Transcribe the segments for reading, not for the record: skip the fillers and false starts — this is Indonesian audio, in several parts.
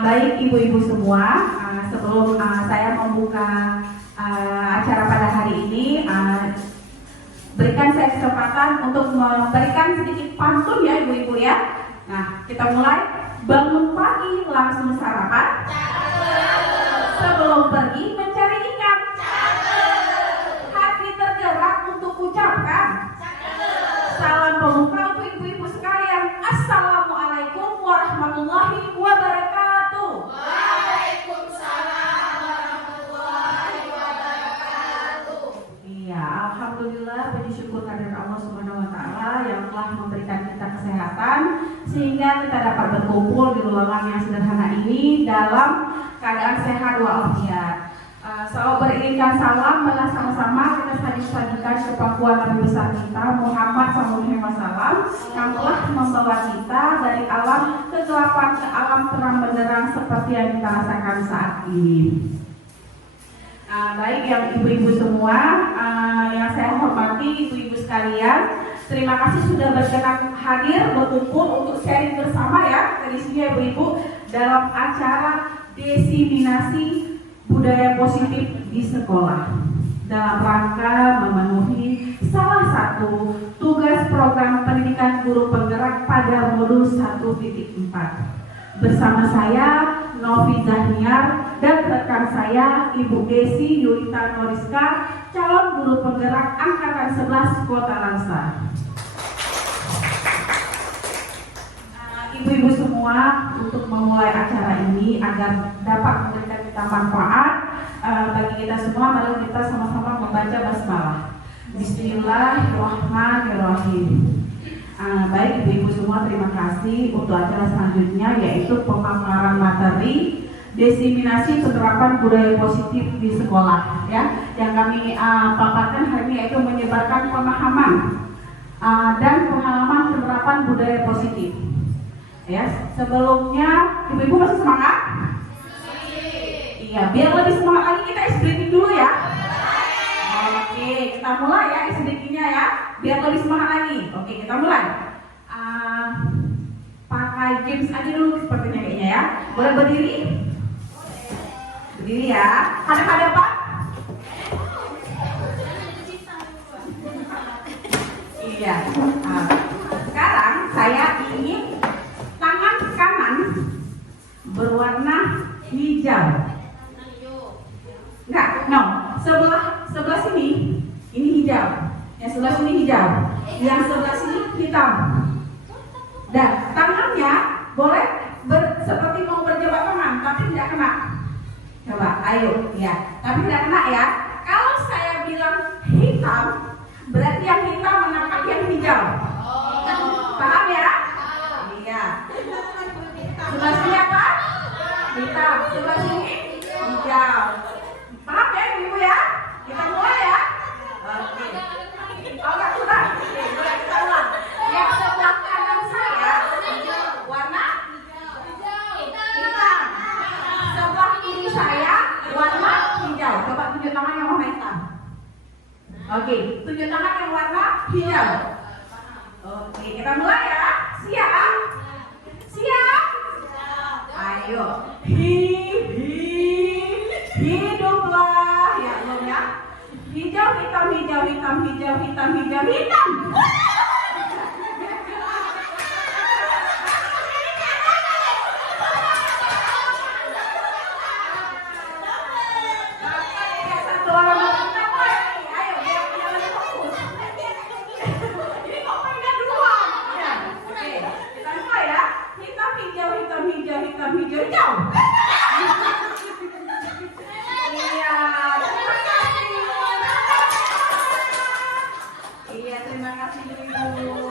Baik ibu-ibu semua, sebelum saya membuka acara pada hari ini, berikan saya kesempatan untuk memberikan sedikit pantun ya ibu-ibu ya. Nah, kita mulai. Bangun pagi langsung sarapan, sebelum pergi mencari ikan, hati tergerak untuk ucapkan salam pembuka untuk ibu-ibu sekalian. Assalamualaikum warahmatullahi wabarakatuh. Waalaikumsalam warahmatullahi wabarakatuh. Iya, alhamdulillah, puji syukur kehadirat Allah Subhanahu wa taala yang telah memberikan kita kesehatan sehingga kita dapat berkumpul di ruangan yang sederhana ini dalam keadaan sehat walafiat. Selalu beriringkan salam, mari sama-sama kita sajikan kepakuan Nabi besar kita Muhammad SAW yang telah membawa kita dari alam kegelapan ke alam terang benderang seperti yang kita rasakan saat ini. Baik yang ibu-ibu semua, yang saya hormati ibu-ibu sekalian, terima kasih sudah berkenan hadir berkumpul untuk sharing bersama ya dari sini ibu-ibu dalam acara diseminasi budaya positif di sekolah dalam rangka memenuhi salah satu tugas program pendidikan guru penggerak pada modul 1.4. Bersama saya Novi Zahniar dan rekan saya Ibu Desi Yulita Noriska, calon guru penggerak angkatan 11 Kota Langsa. Ibu-ibu semua, untuk memulai acara ini agar dapat memberikan kita manfaat bagi kita semua, mari kita sama-sama membaca basmalah. Bismillahirrahmanirrahim. Baik ibu-ibu semua, terima kasih untuk acara selanjutnya yaitu pemaparan materi diseminasi penerapan budaya positif di sekolah ya. Yang kami paparkan hari ini yaitu menyebarkan pemahaman dan pengalaman penerapan budaya positif. Ya, sebelumnya ibu-ibu masih semangat? Iya, biar lebih semangat lagi kita isi breathing dulu ya. Oke, kita mulai ya isi breathingnya ya, biar lebih semangat lagi. Oke, kita mulai. Pakai games aja dulu sepertinya kayaknya ya. Boleh berdiri? Berdiri ya. Hadap-hadap Pak. Iya. Sekarang saya ingin tangan kanan berwarna hijau. Enggak, no. Sebelah sini ini hijau. Yang sebelah sini hijau. Yang sebelah sini hitam. Dan tangannya boleh seperti mau berjabat tangan, tapi tidak kena. Coba, ayo, ya. Tapi tidak kena ya. Kalau saya bilang hitam, berarti yang hitam menangkap yang hijau. Paham ya? Iya. Sebelah sini apa? Hitam. Sebelah sini hijau. Paham ya ibu ya? Kita mulai ya. Oke. Oh enggak sudah. Oke, boleh kita ulang. Yang sebelah kanan saya warna hitam. Sebelah kiri saya warna hijau. Coba tunjuk tangan yang warna hitam. Oke, tunjuk tangan yang warna hijau. Oke, kita mulai ya. Siap? Siap? Ayo. Hiduplah ya belum ya. Hijau hitam hijau hitam hijau hitam hijau hitam. Satu orang kita mulai. Ayo biar lebih fokus. Ini kok pegang dua. Ya. Oke, kita mulai ya. Hitam hijau hitam hijau hitam hijau hijau. Iya, terima kasih. Iya, terima kasih ibu.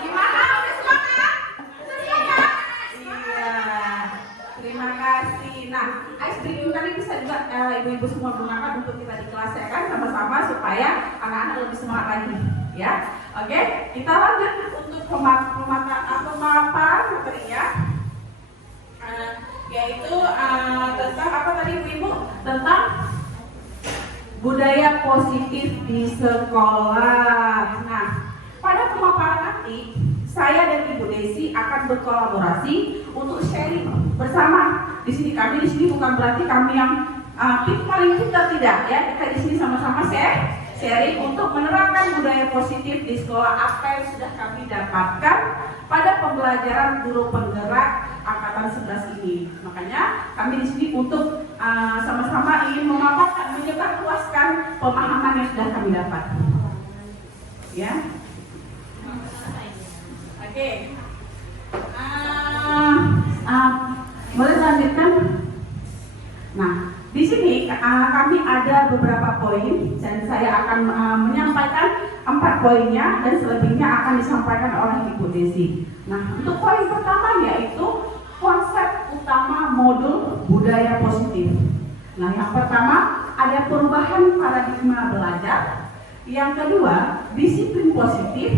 Gimana? Udah semangat? Semangat? Iya, terima kasih. Nah, ice cream tadi bisa juga ibu-ibu semua gunakan untuk kita di kelas ya kan, sama-sama supaya anak-anak lebih semangat lagi. Ya, oke. Kita lanjut untuk pemaparan materi ya. Yaitu tentang apa tadi ibu-ibu? Tentang budaya positif di sekolah. Nah, pada pemaparan nanti saya dan Ibu Desi akan berkolaborasi untuk sharing bersama. Di sini bukan berarti kami yang paling pintar, tidak ya. Kita di sini sama-sama sharing untuk menerapkan budaya positif di sekolah, apa yang sudah kami dapatkan pada pembelajaran guru penggerak angkatan 11 ini. Makanya kami di sini untuk sama-sama ingin memaparkan, menyebarluaskan pemahaman yang sudah kami dapat. Ya. Oke. Boleh lanjutkan? Nah, di sini kami ada beberapa poin dan saya akan menyampaikan 4 poinnya dan selebihnya akan disampaikan oleh Ibu Desi. Nah, untuk poin pertama yaitu konsep utama modul budaya positif. Nah, yang pertama ada perubahan paradigma belajar. Yang kedua, disiplin positif.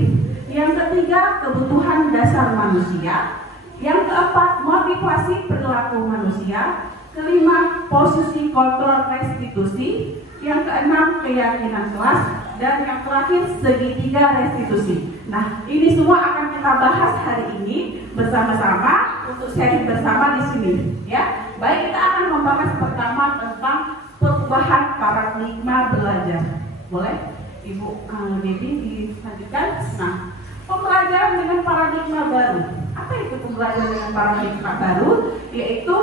Yang ketiga, kebutuhan dasar manusia. Yang keempat, motivasi perilaku manusia. Kelima, posisi kontrol restitusi. Yang keenam, keyakinan kelas. Dan yang terakhir, segitiga restitusi. Nah, ini semua akan kita bahas hari ini bersama-sama untuk sharing bersama di sini. Ya, baik, kita akan membahas pertama tentang perubahan paradigma belajar. Boleh, Ibu Devi dilanjutkan? Nah, pembelajaran dengan paradigma baru. Apa itu pembelajaran dengan paradigma baru? Yaitu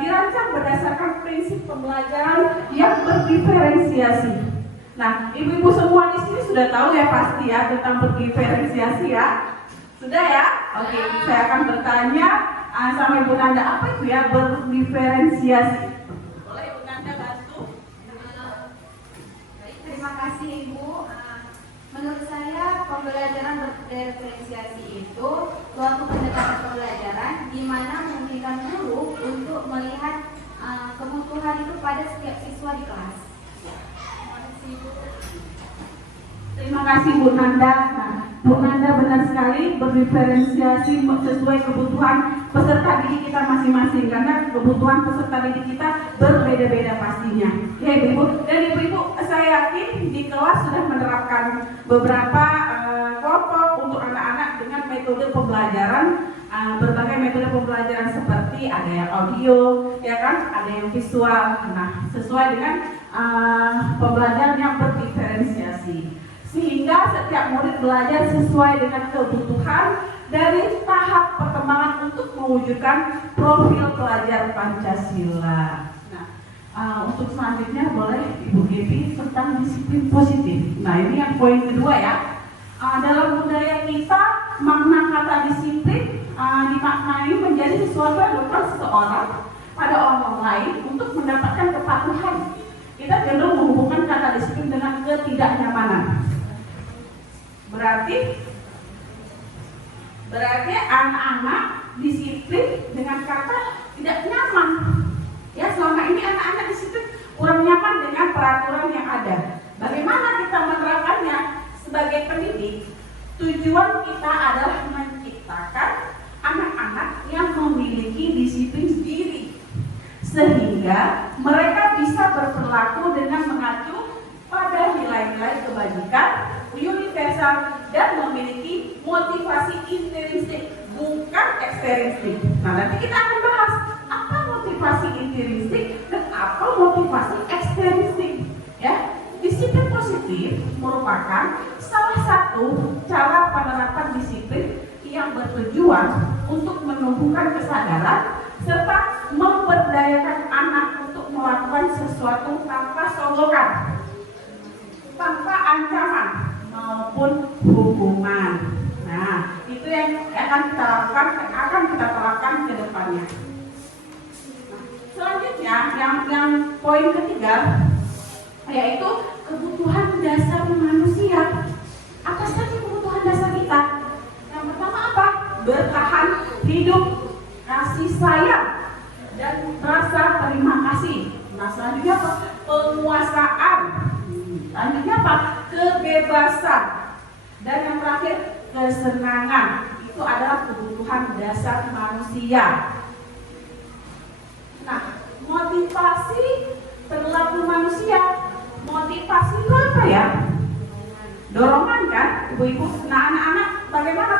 dirancang berdasarkan prinsip pembelajaran yang berdiferensiasi. Nah, ibu-ibu semua di sini sudah tahu ya pasti ya tentang berdiferensiasi ya. Sudah ya? Oke, saya akan bertanya sama Ibu Nanda, apa itu ya berdiferensiasi? Boleh Ibu Nanda bantu? Terima kasih Ibu. Menurut saya pembelajaran berdiferensiasi itu suatu pendekatan pembelajaran di mana memungkinkan guru untuk melihat kebutuhan itu pada setiap siswa di kelas. Terima kasih Bu Nanda. Nah, Bu Nanda benar sekali, berdiferensiasi sesuai kebutuhan peserta didik kita masing-masing, karena kebutuhan peserta didik kita berbeda-beda pastinya. Ya Ibu-ibu, dan Ibu-ibu saya yakin di kelas sudah menerapkan beberapa kelompok untuk anak-anak dengan metode pembelajaran, berbagai metode pembelajaran seperti ada yang audio, ya kan, ada yang visual. Nah, sesuai dengan pembelajaran yang berdiferensiasi, sehingga setiap murid belajar sesuai dengan kebutuhan dari tahap perkembangan untuk mewujudkan profil pelajar Pancasila. Nah, untuk selanjutnya boleh Ibu Devi tentang disiplin positif. Nah, ini yang poin kedua ya. Dalam budaya kita, makna kata disiplin dimaknai menjadi sesuatu yang dilakukan seseorang pada orang lain untuk mendapatkan kepatuhan. Kita cenderung menghubungkan kata disiplin dengan ketidaknyamanan. Berarti anak-anak disiplin dengan kata tidak nyaman. Ya, selama ini anak-anak disiplin kurang nyaman dengan peraturan yang ada. Bagaimana kita menerapkannya? Sebagai pendidik, tujuan kita adalah menciptakan anak-anak yang memiliki disiplin sendiri, sehingga mereka bisa berperilaku dengan mengacu pada nilai-nilai kebajikan universal dan memiliki motivasi intrinsik, bukan ekstrinsik. Nah, nanti kita akan bahas apa motivasi intrinsik dan apa motivasi ekstrinsik. Ya, disiplin positif merupakan salah satu cara penerapan disiplin yang bertujuan untuk menumbuhkan kesadaran serta memberdayakan anak untuk melakukan sesuatu tanpa sogokan, tanpa ancaman maupun hukuman. Nah, itu yang akan kita terapkan ke depannya. Nah, selanjutnya yang poin ketiga yaitu kebutuhan dasar manusia. Apa saja kebutuhan dasar kita? Yang pertama apa? Bertahan hidup, kasih sayang, dan rasa terima kasih. Nah, selanjutnya apa? Penguasaan. Selanjutnya apa? Kebebasan. Dan yang terakhir, kesenangan. Itu adalah kebutuhan dasar manusia. Nah, motivasi perilaku manusia. Motivasi itu apa ya? Dorongan kan, ibu-ibu. Nah, anak-anak bagaimana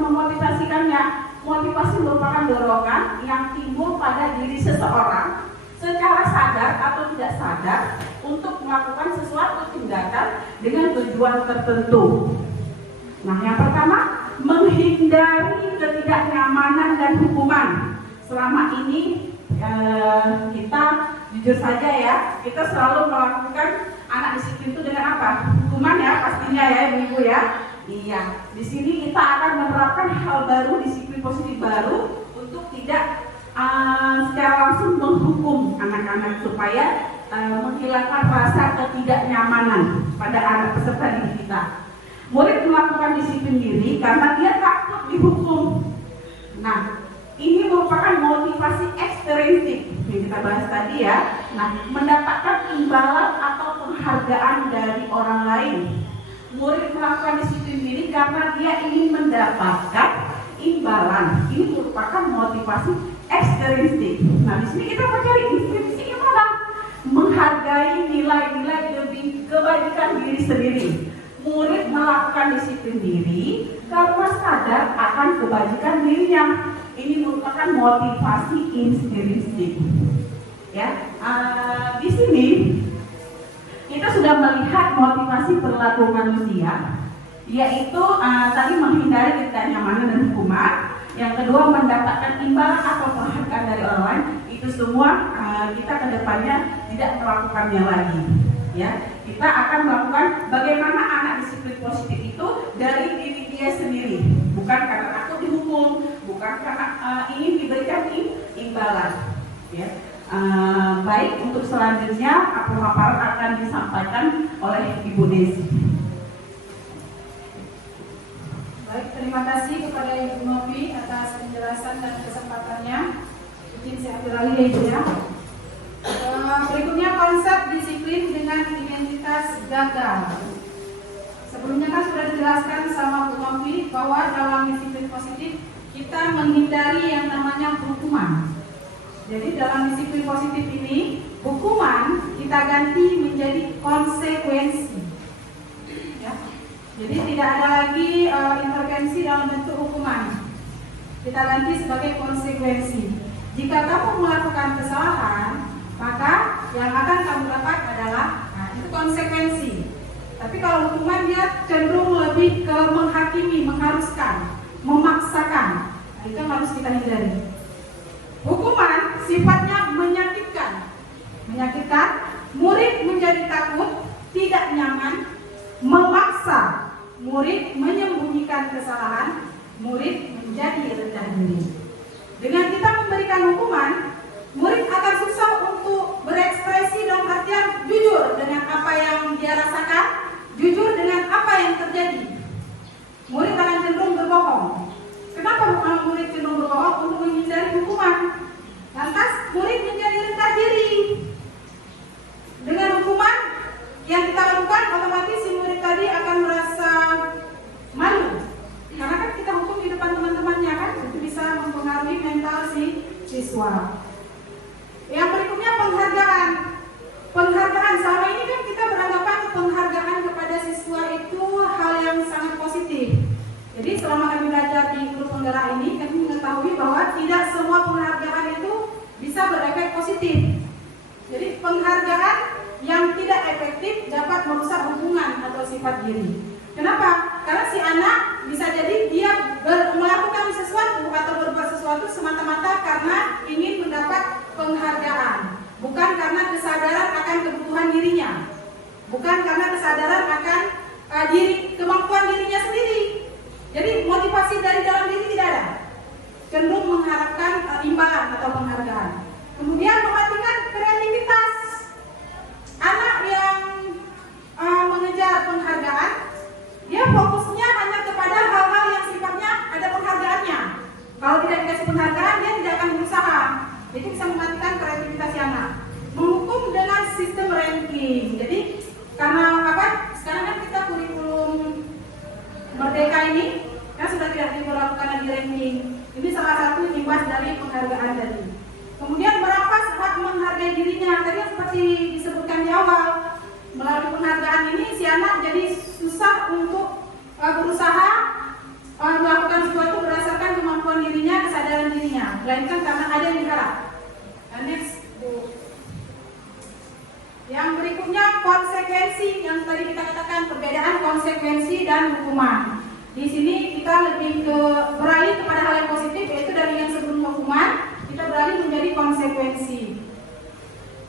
memotivasikannya? Motivasi merupakan dorongan yang timbul pada diri seseorang secara sadar atau tidak sadar untuk melakukan sesuatu tindakan dengan tujuan tertentu. Nah, yang pertama, menghindari ketidaknyamanan dan hukuman. Selama ini kita jujur saja ya, kita selalu melakukan anak disiplin itu dengan apa? Hukuman ya, pastinya ya ibu-ibu ya. Iya, di sini kita akan menerapkan hal baru, disiplin positif baru untuk tidak secara langsung menghukum anak-anak supaya menghilangkan rasa ketidaknyamanan pada anak peserta didik kita. Murid melakukan disiplin diri karena dia takut dihukum. Nah, ini merupakan motivasi ekstrinsik yang kita bahas tadi ya. Nah, mendapatkan imbalan atau penghargaan dari orang lain. Murid melakukan disiplin diri karena dia ingin mendapatkan imbalan. Ini merupakan motivasi ekstrinsik. Nah, di sini kita mau cari intrinsik gimana? Menghargai nilai-nilai lebih kebajikan diri sendiri. Murid melakukan disiplin diri karena sadar akan kebajikan dirinya. Ini merupakan motivasi intrinsik. Ya, di sini kita sudah melihat motivasi perilaku manusia, yaitu tadi menghindari ketidaknyamanan dan hukuman. Yang kedua, mendapatkan imbalan atau penghargaan dari orang lain. Itu semua kita kedepannya tidak melakukannya lagi. Ya, kita akan melakukan bagaimana anak disiplin positif itu dari diri dia sendiri, bukan karena takut dihukum, bukan karena ingin diberikan imbalan. Ya. Baik, untuk selanjutnya pemaparan akan disampaikan oleh Ibu Desi. Baik, terima kasih kepada Ibu Novi atas penjelasan dan kesempatannya. Izin saya ambil alih ya Ibu ya. Berikutnya konsep disiplin dengan identitas gagal. Sebelumnya kan sudah dijelaskan sama Bu Novi bahwa dalam disiplin positif kita menghindari yang namanya hukuman. Jadi dalam disiplin positif ini, hukuman kita ganti menjadi konsekuensi. Ya. Jadi tidak ada lagi intervensi dalam bentuk hukuman. Kita ganti sebagai konsekuensi. Jika kamu melakukan kesalahan, maka yang akan kamu dapat adalah itu konsekuensi. Tapi kalau hukuman dia cenderung lebih ke menghakimi, mengharuskan, memaksakan. Nah, itu yang harus kita hindari. Hukuman sifatnya menyakitkan. Murid menjadi takut, tidak nyaman, memaksa murid menyembunyikan kesalahan, murid menjadi rendah diri. Dengan kita memberikan hukuman, murid akan susah untuk berekspresi dalam artian jujur dengan apa yang dia rasakan, jujur dengan apa yang terjadi. Murid akan cenderung berbohong. Kenapa murid cenderung berbohong? Untuk menghindari hukuman. Lantas murid menjadi rendah diri. Dengan hukuman yang kita lakukan, otomatis si murid tadi akan merasa malu. Karena kan kita hukum di depan teman-temannya kan, itu bisa mempengaruhi mental si siswa. Yang berikutnya penghargaan. Penghargaan, selama ini kan kita beranggapan penghargaan kepada siswa itu hal yang sangat positif. Jadi selama kami belajar di grup penggerak ini, kami mengetahui bahwa tidak semua penghargaan itu bisa berefek positif. Jadi penghargaan yang tidak efektif dapat merusak hubungan atau sifat diri. Kenapa? Karena si anak bisa jadi dia melakukan sesuatu atau berbuat sesuatu semata-mata karena ingin mendapat penghargaan, bukan karena kesadaran akan kebutuhan dirinya, bukan karena kesadaran akan kemampuan dirinya sendiri. Jadi motivasi dari dalam diri tidak ada, cenderung mengharapkan imbalan atau penghargaan. Kemudian mematikan kreativitas. Anak yang mengejar penghargaan, dia fokusnya hanya kepada hal-hal yang sifatnya ada penghargaannya. Kalau tidak dikasih penghargaan, dia tidak akan berusaha. Jadi bisa mematikan kreativitas anak. Menghukum dengan sistem ranking. Jadi karena apa? Sekarang kan kita kurikulum Merdeka ini kan sudah tidak diberlakukan lagi ranking. Ini salah satu imbas dari penghargaan tadi. Kemudian merampas hak menghargai dirinya. Tadi seperti disebutkan di awal, melalui penghargaan ini si anak jadi susah untuk berusaha melakukan sesuatu berdasarkan kemampuan dirinya, kesadaran dirinya, melainkan karena ada yang diharap. Next, Bu. Yang berikutnya konsekuensi, yang tadi kita katakan perbedaan konsekuensi dan hukuman. Di sini kita lebih beralih kepada hal yang positif, yaitu dari yang sebelum hukuman kita beralih menjadi konsekuensi.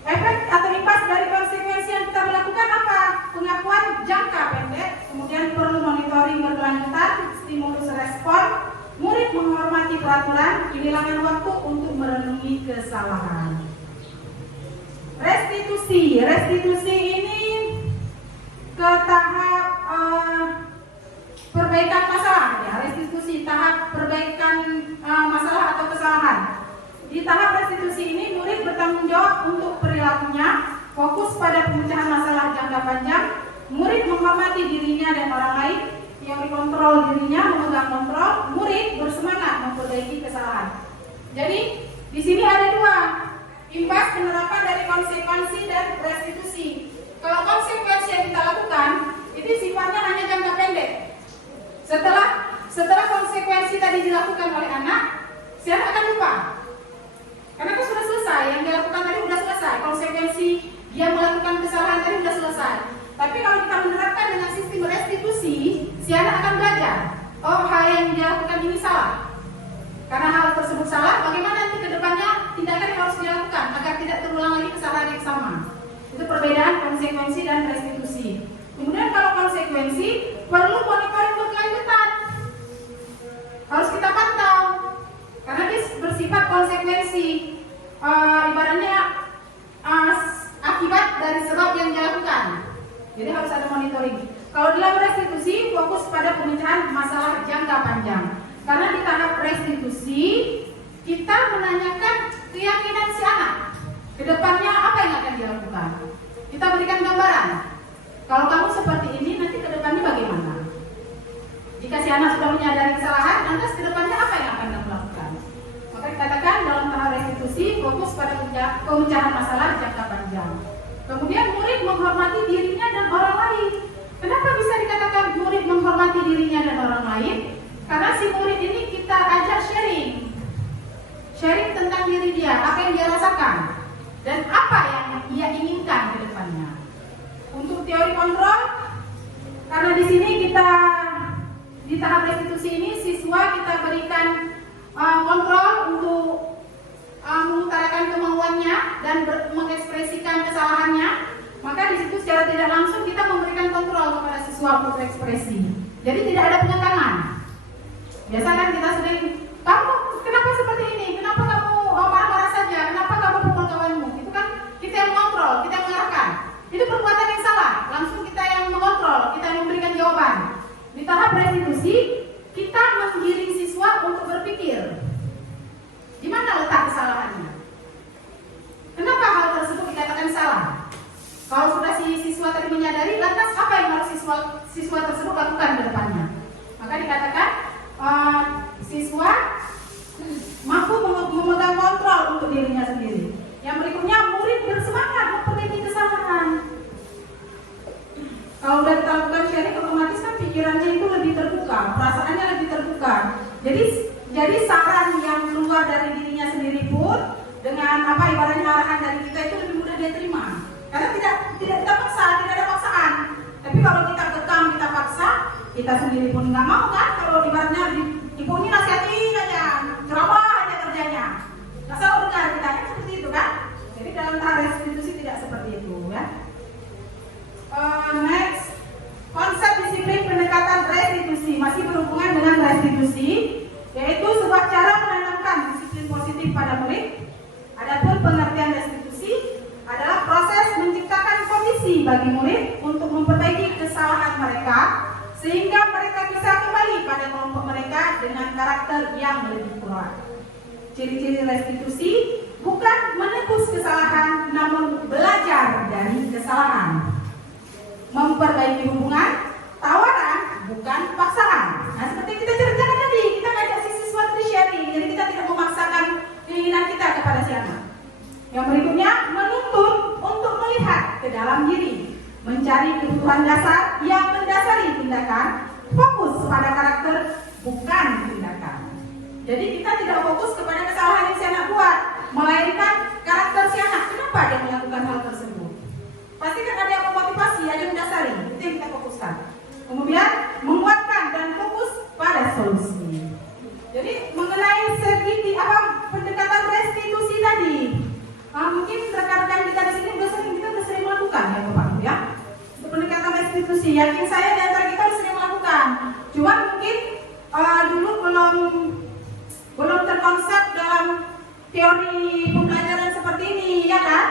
Efek atau imbas dari konsekuensi yang kita lakukan apa? Pengakuan jangka pendek, kemudian perlu monitoring berkelanjutan, stimulus respon, murid menghormati peraturan, kehilangan waktu untuk merenungi kesalahan. Restitusi ini ke tahap perbaikan masalah, ya. Restitusi tahap perbaikan masalah atau kesalahan. Di tahap restitusi ini murid bertanggung jawab untuk perilakunya, fokus pada pemecahan masalah jangka panjang, murid menghormati dirinya dan orang lain, yang dikontrol dirinya, memegang kontrol, murid bersemangat memperbaiki kesalahan. Jadi di sini ada dua, imbas penerapan dari konsekuensi dan restitusi. Kalau konsekuensi yang kita lakukan itu sifatnya hanya jangka pendek. Setelah konsekuensi tadi dilakukan oleh anak, si anak akan lupa. Karena itu sudah selesai, yang dilakukan tadi sudah selesai. Konsekuensi dia melakukan kesalahan tadi sudah selesai. Tapi kalau kita menerapkan dengan sistem restitusi, si anak akan belajar. Oh, hal yang dia lakukan ini salah. Karena hal tersebut salah, bagaimana nanti ke depannya tindakan yang harus dilakukan agar tidak terulang lagi kesalahan yang sama. Itu perbedaan konsekuensi dan restitusi. Kemudian kalau konsekuensi perlu monitoring berkelanjutan. Harus kita pantau. Karena dia bersifat konsekuensi. Ibaratnya akibat dari sebab yang dilakukan. Jadi harus ada monitoring. Kalau dalam restitusi fokus pada pemecahan masalah jangka panjang. Karena di tahap restitusi kita menanyakan keyakinan si anak. Kedepannya apa yang akan dilakukan? Kita berikan gambaran. Kalau kamu seperti ini, nanti kedepannya bagaimana? Jika si anak sudah menyadari kesalahan, lantas kedepannya apa yang akan kamu lakukan? Maka dikatakan dalam tahap restitusi fokus pada pemecahan masalah jangka panjang. Kemudian murid menghormati dirinya dan orang lain. Kenapa bisa dikatakan murid menghormati dirinya dan orang lain? Karena si murid ini kita ajak sharing tentang diri dia, apa yang dia rasakan dan apa yang ia inginkan ke depannya. Untuk teori kontrol, karena di sini kita di tahap restitusi ini siswa kita berikan kontrol untuk mengutarakan kemauannya dan mengekspresikan kesalahannya, maka di situ secara tidak langsung kita memberikan kontrol kepada siswa untuk ekspresi. Jadi tidak ada pengekangan. Biasa kan kita sering, kamu kenapa seperti ini? Kenapa kamu marah-marah saja? Kenapa kamu pukul kawanmu? Itu kan kita yang mengontrol, kita yang mengarahkan. Itu perbuatan yang salah. Langsung kita yang mengontrol, kita yang memberikan jawaban. Di tahap restitusi, kita menggiring siswa untuk berpikir. Di mana letak kesalahannya? Kenapa hal tersebut dikatakan salah? Kalau sudah si siswa tadi menyadari, lantas apa yang harus siswa tersebut lakukan ke depannya? Maka dikatakan siswa mampu memegang kontrol untuk dirinya sendiri. Yang berikutnya, murid bersemangat memperbaiki kesalahan. Kalau sudah kita lakukan sharing, otomatis kan pikirannya itu lebih terbuka, perasaannya lebih terbuka. Jadi saran yang keluar dari dirinya sendiri pun dengan ibaratnya arahan dari kita itu lebih mudah dia terima. Karena tidak kita paksa, tidak ada paksaan. Tapi kalau kita kekang, kita paksa, kita sendiri pun nggak mau kan. Kalau ibaratnya ibu ini nasihatin aja, ceramah aja kerjanya, nggak selalu dengar kita kan seperti itu kan. Jadi dalam tahap restitusi tidak seperti itu ya. Next, konsep disiplin pendekatan restitusi masih berhubungan dengan restitusi, yaitu sebuah cara menanamkan disiplin positif pada murid. Adapun pengertian restitusi adalah proses menciptakan kondisi bagi murid untuk memperbaiki kesalahan mereka sehingga mereka bisa kembali pada kelompok mereka dengan karakter yang lebih kuat. Ciri-ciri restitusi bukan menebus kesalahan, namun belajar dari kesalahan. Memperbaiki hubungan, tawaran, bukan paksaan. Nah, seperti kita ceritakan tadi, kita ngajak si siswa tadi sharing, jadi kita tidak memaksakan keinginan kita kepada si anak. Jadi kita tidak fokus kepada kesalahan yang si anak buat, melainkan karakter si anak. Kenapa dia melakukan hal tersebut? Pasti kan ada yang memotivasi, ada yang mendasari. Itu yang kita fokuskan. Kemudian menguatkan dan fokus pada solusi. Jadi mengenai pendekatan restitusi tadi, mungkin rekan-rekan kita di sini kita udah sering melakukan ya Bapak Ibu ya. Untuk pendekatan restitusi, yakin saya di antara kita udah sering melakukan. Cuman mungkin dulu belum terkonsep dalam teori pembelajaran seperti ini, ya kan?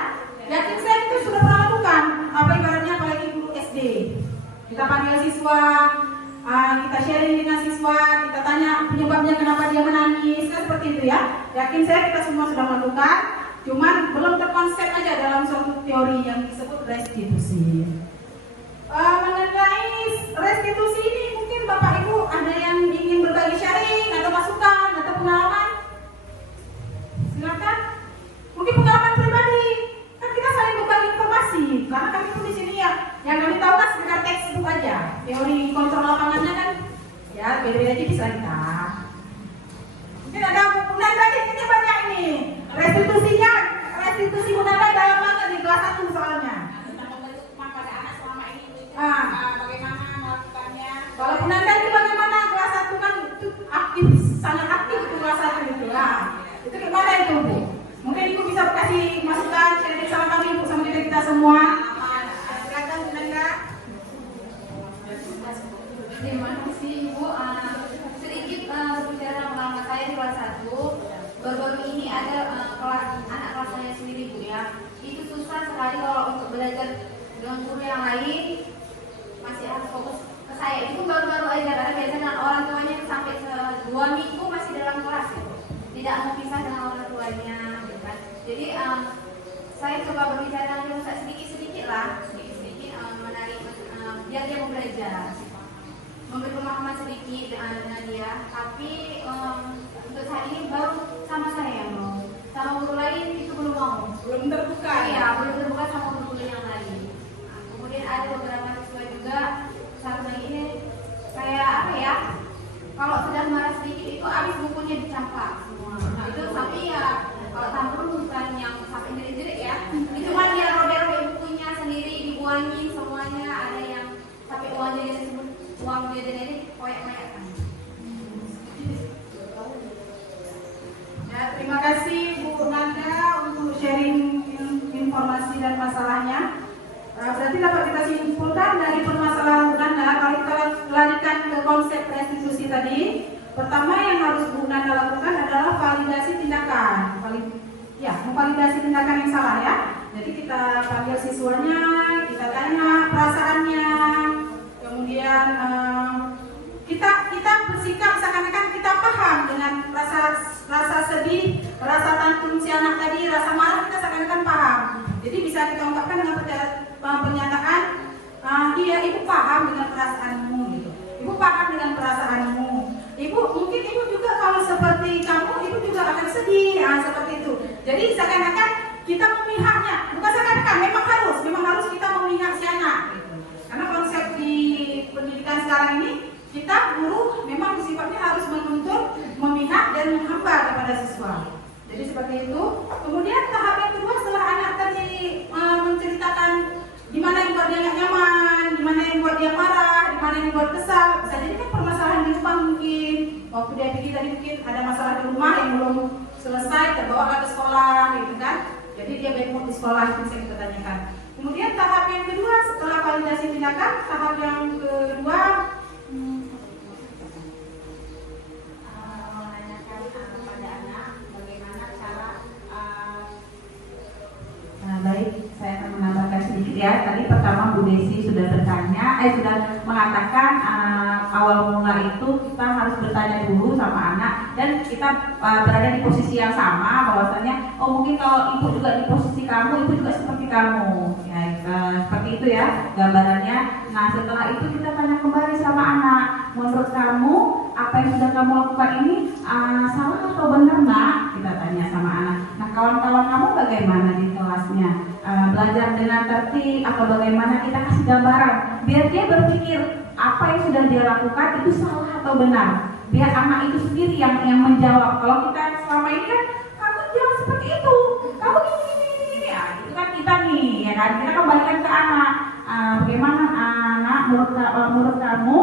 Yakin saya kita sudah pernah lakukan. Ibaratnya apalagi guru SD. Kita panggil siswa, kita sharing dengan siswa, kita tanya penyebabnya kenapa dia menangis, kan seperti itu ya. Yakin saya kita semua sudah melakukan, cuman belum terkonsep aja dalam suatu teori yang disebut restitusi. Mengenai restitusi ini mungkin Bapak Ibu ada yang ingin berbagi sharing atau masukan atau pengalaman? Silakan. Mungkin pengalaman pribadi. Kan kita saling berbagi informasi. Karena kami pun di sini ya, yang kami tahu kan sekedar textbook aja. Teori kontrol lapangannya kan, ya beda-beda tipis lah kita. Mungkin ada bukunan tadi ini banyak ini. Restitusinya, restitusi bukunan dalam banget di kelas 1 soalnya. Bagaimana melakukannya? Kalau Punanda itu bagaimana kelas 1 kan itu aktif, sangat aktif itu kelas 1 itu lah. Itu gimana itu Bu? Mungkin Ibu bisa kasih masukan sharing sama kami Ibu, sama kita semua. Silakan Punanda. Terima kasih Ibu. Sedikit berbicara pengalaman saya di kelas 1. Baru-baru ini ada anak kelas saya sendiri Bu ya. Itu susah sekali kalau untuk belajar dengan guru yang lain. Masih harus fokus ke saya. Itu baru-baru aja karena biasanya orang tuanya sampai 2 minggu masih dalam kelas gitu. Tidak mau pisah dengan orang tuanya gitu kan. Jadi saya coba berbicara dengan dia sedikit-sedikit lah, sedikit-sedikit menarik biar dia mau belajar. Memberi pemahaman sedikit dengan dia. Tapi untuk saat ini baru sama saya mau. Sama guru lain itu belum mau. Belum terbuka. Iya, belum terbuka sama guru yang lain. Kemudian ada beberapa siswa juga satu lagi ini kayak apa ya, kalau sudah marah sedikit itu habis bukunya dicampak semua. Nah, itu sampai ya kalau tampil bukan yang sampai jerit-jerit ya, itu cuma dia robek-robek bukunya sendiri, dibuangin semuanya. Ada yang sampai uang jajan ini koyak-koyak kan. Ya, terima kasih Bu Nanda untuk sharing informasi dan masalahnya. Berarti dapat kita simpulkan dari permasalahan Bu Nanda, kalau kita larikan ke konsep restitusi tadi, pertama yang harus Bu Nanda lakukan adalah validasi tindakan. Memvalidasi tindakan yang salah ya. Jadi kita panggil siswanya, kita tanya perasaannya, kemudian kita bersikap seakan-akan kita paham dengan rasa sedih, rasa tantrum si anak tadi, rasa marah kita seakan-akan paham. Jadi bisa kita ungkapkan dengan pernyataan, iya ibu paham dengan perasaanmu gitu. Ibu paham dengan perasaanmu. Mungkin ibu juga kalau seperti kamu, ibu juga akan sedih, seperti itu. Jadi seakan-akan kita memihaknya, bukan seakan-akan, memang harus kita memihak si anak. Gitu. Karena konsep di pendidikan sekarang ini, kita guru memang sifatnya harus menuntut, memihak dan menghamba kepada siswa. Jadi seperti itu. Kemudian tahap yang kedua setelah anak tadi menceritakan di mana yang buat dia nggak nyaman, di mana yang buat dia marah, di mana yang buat kesal. Bisa jadi kan permasalahan di rumah mungkin. Waktu dia pergi tadi mungkin ada masalah di rumah yang belum selesai, terbawa ke sekolah, gitu kan. Jadi dia bad mood di sekolah, itu bisa kita tanyakan. Kemudian tahap yang kedua setelah validasi tindakan, tahap yang kedua menanyakan kepada anak bagaimana cara. Baik, saya akan menambahkan sedikit ya. Tadi pertama Bu Desi sudah sudah mengatakan awal mula itu kita harus bertanya dulu sama anak dan kita berada di posisi yang sama, bahwasanya mungkin kalau ibu juga di posisi kamu, ibu juga seperti kamu ya, seperti itu ya gambarannya. Nah setelah itu kita tanya kembali sama anak, menurut kamu apa yang sudah kamu lakukan ini salah atau benar nak? Kita tanya sama anak. Nah kawan-kawan kamu bagaimana di kelasnya? Belajar dengan tertib atau bagaimana? Kita kasih gambaran biar dia berpikir apa yang sudah dia lakukan itu salah atau benar. biar anak itu sendiri yang menjawab. Kalau kita selama ini kan kamu jangan seperti itu, kamu gini, ya, itu kan kita nih, ya kan, kita kembalikan ke anak. Bagaimana anak menurut kamu,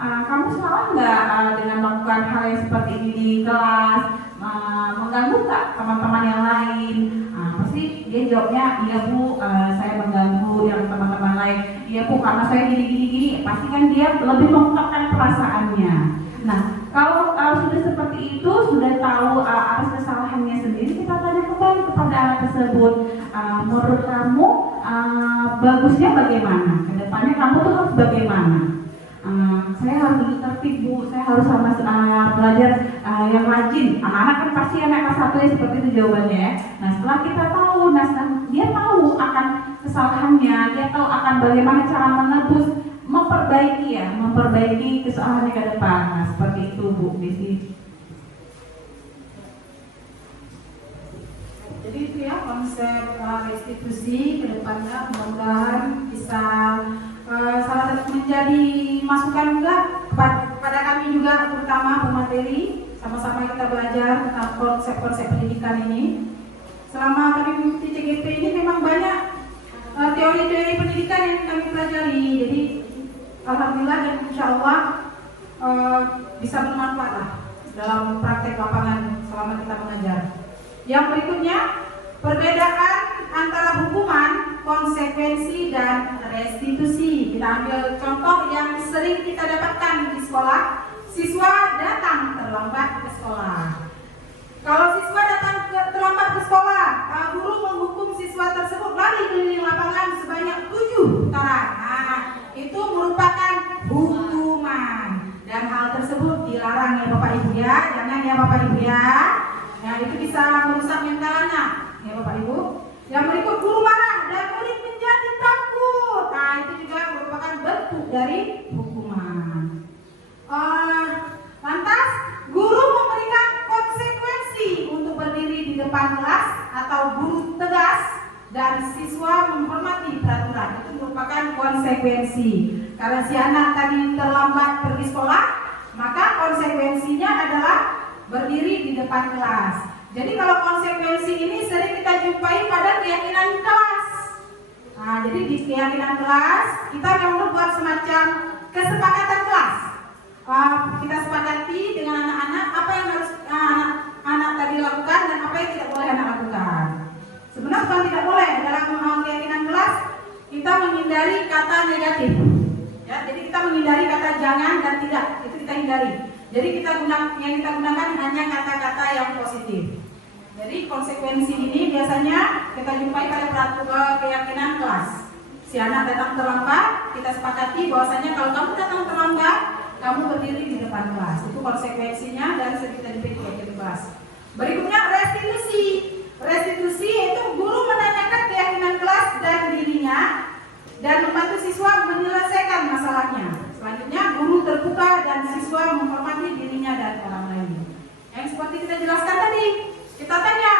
kamu salah nggak dengan melakukan hal yang seperti ini di kelas, mengganggu nggak teman-teman yang lain? Pasti dia jawabnya, iya bu, saya mengganggu yang teman-teman lain. Iya bu, karena saya gini. Pasti kan dia lebih mengungkapkan perasaannya. Nah, kalau sudah seperti itu, sudah tahu atas kesalahannya sendiri, kita tanya kembali kepada anak tersebut, menurut kamu bagusnya bagaimana? Kedepannya kamu tuh harus bagaimana? Saya harus lebih tertib bu, saya harus sama belajar yang rajin. Anak-anak kan pasti anak kelas 1 ya, seperti itu jawabannya. Nah, setelah kita tahu, dia tahu akan kesalahannya, dia tahu akan bagaimana cara menebus, memperbaiki kesalahannya ke depan. Nah, seperti itu Bu Desi. Jadi itu ya konsep restitusi ke depannya, mudah-mudahan bisa salah satu menjadi masukan juga kepada kami juga, terutama pemateri. Sama-sama kita belajar tentang konsep-konsep pendidikan ini. Selama kami mengikuti CGP ini memang banyak teori-teori pendidikan yang kami pelajari. Jadi alhamdulillah dan insya Allah bisa bermanfaat lah dalam praktek lapangan selama kita mengajar. Yang berikutnya, perbedaan antara hukuman, konsekuensi, dan restitusi. Kita ambil contoh yang sering kita dapatkan di sekolah. Siswa datang terlambat ke sekolah. Kalau siswa datang terlambat ke sekolah, guru menghukum siswa tersebut lari keliling lapangan sebanyak 7 putaran. Nah, itu merupakan hukuman. Dan hal tersebut dilarang ya Bapak Ibu ya. Jangan ya Bapak Ibu ya. Nah, itu bisa merusak mental anak ya Bapak Ibu. Yang berikut, guru marah dan murid menjadi takut. Nah, itu juga merupakan bentuk dari hukuman. Lantas, guru memberikan konsekuensi untuk berdiri di depan kelas atau guru tegas dan siswa menghormati peraturan. Itu merupakan konsekuensi. Karena si anak tadi terlambat pergi sekolah, maka konsekuensinya adalah berdiri di depan kelas. Jadi kalau konsekuensi ini sering kita jumpai pada keyakinan kelas. Nah, jadi di keyakinan kelas kita yang membuat semacam kesepakatan kelas. Kita sepakati dengan anak-anak apa yang harus anak-anak tadi lakukan dan apa yang tidak boleh anak lakukan. Sebenarnya bukan tidak boleh, dalam keyakinan kelas kita menghindari kata negatif. Ya, jadi kita menghindari kata jangan dan tidak, itu kita hindari. Jadi yang kita gunakan hanya kata-kata yang positif. Jadi konsekuensi ini biasanya kita jumpai pada peraturan keyakinan kelas. Si anak datang terlambat, kita sepakati bahwasanya kalau kamu datang terlambat, kamu berdiri di depan kelas. Itu konsekuensinya dan sering kita jumpai di keyakinan kelas. Berikutnya restitusi. Restitusi yaitu guru menanyakan keyakinan kelas dan dirinya dan membantu siswa menyelesaikan masalahnya. Selanjutnya, guru terbuka dan siswa menghormati dirinya dan orang lain. Yang seperti kita jelaskan tadi, kita tanya,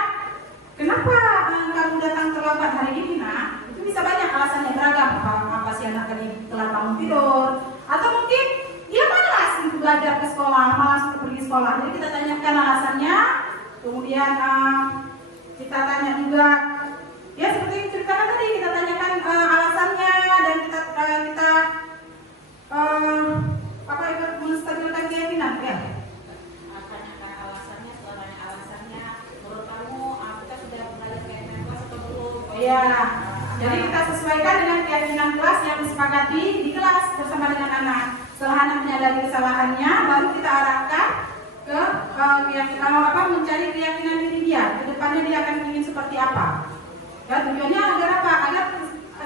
kenapa kamu datang terlambat hari ini? Nah, itu bisa banyak alasannya, beragam. Apa si anak tadi telat bangun tidur, atau mungkin dia malas untuk belajar ke sekolah, malas untuk pergi sekolah. Jadi kita tanyakan alasannya, kemudian kita tanya juga, ya seperti yang ceritakan tadi, kita tanyakan alasannya dan kita apa itu menstabilkan keyakinan ya. Tanyakan alasannya, setelah tanya alasannya, menurut kamu kita sudah belajar keyakinan kelas atau belum? Iya. Jadi kita sesuaikan dengan keyakinan kelas yang disepakati di kelas bersama dengan anak. Setelah anak menyadari kesalahannya, baru kita arahkan ke keyakinan mencari keyakinan diri dia. Kedepannya dia akan ingin seperti apa? Ya, tujuannya agar apa? Agar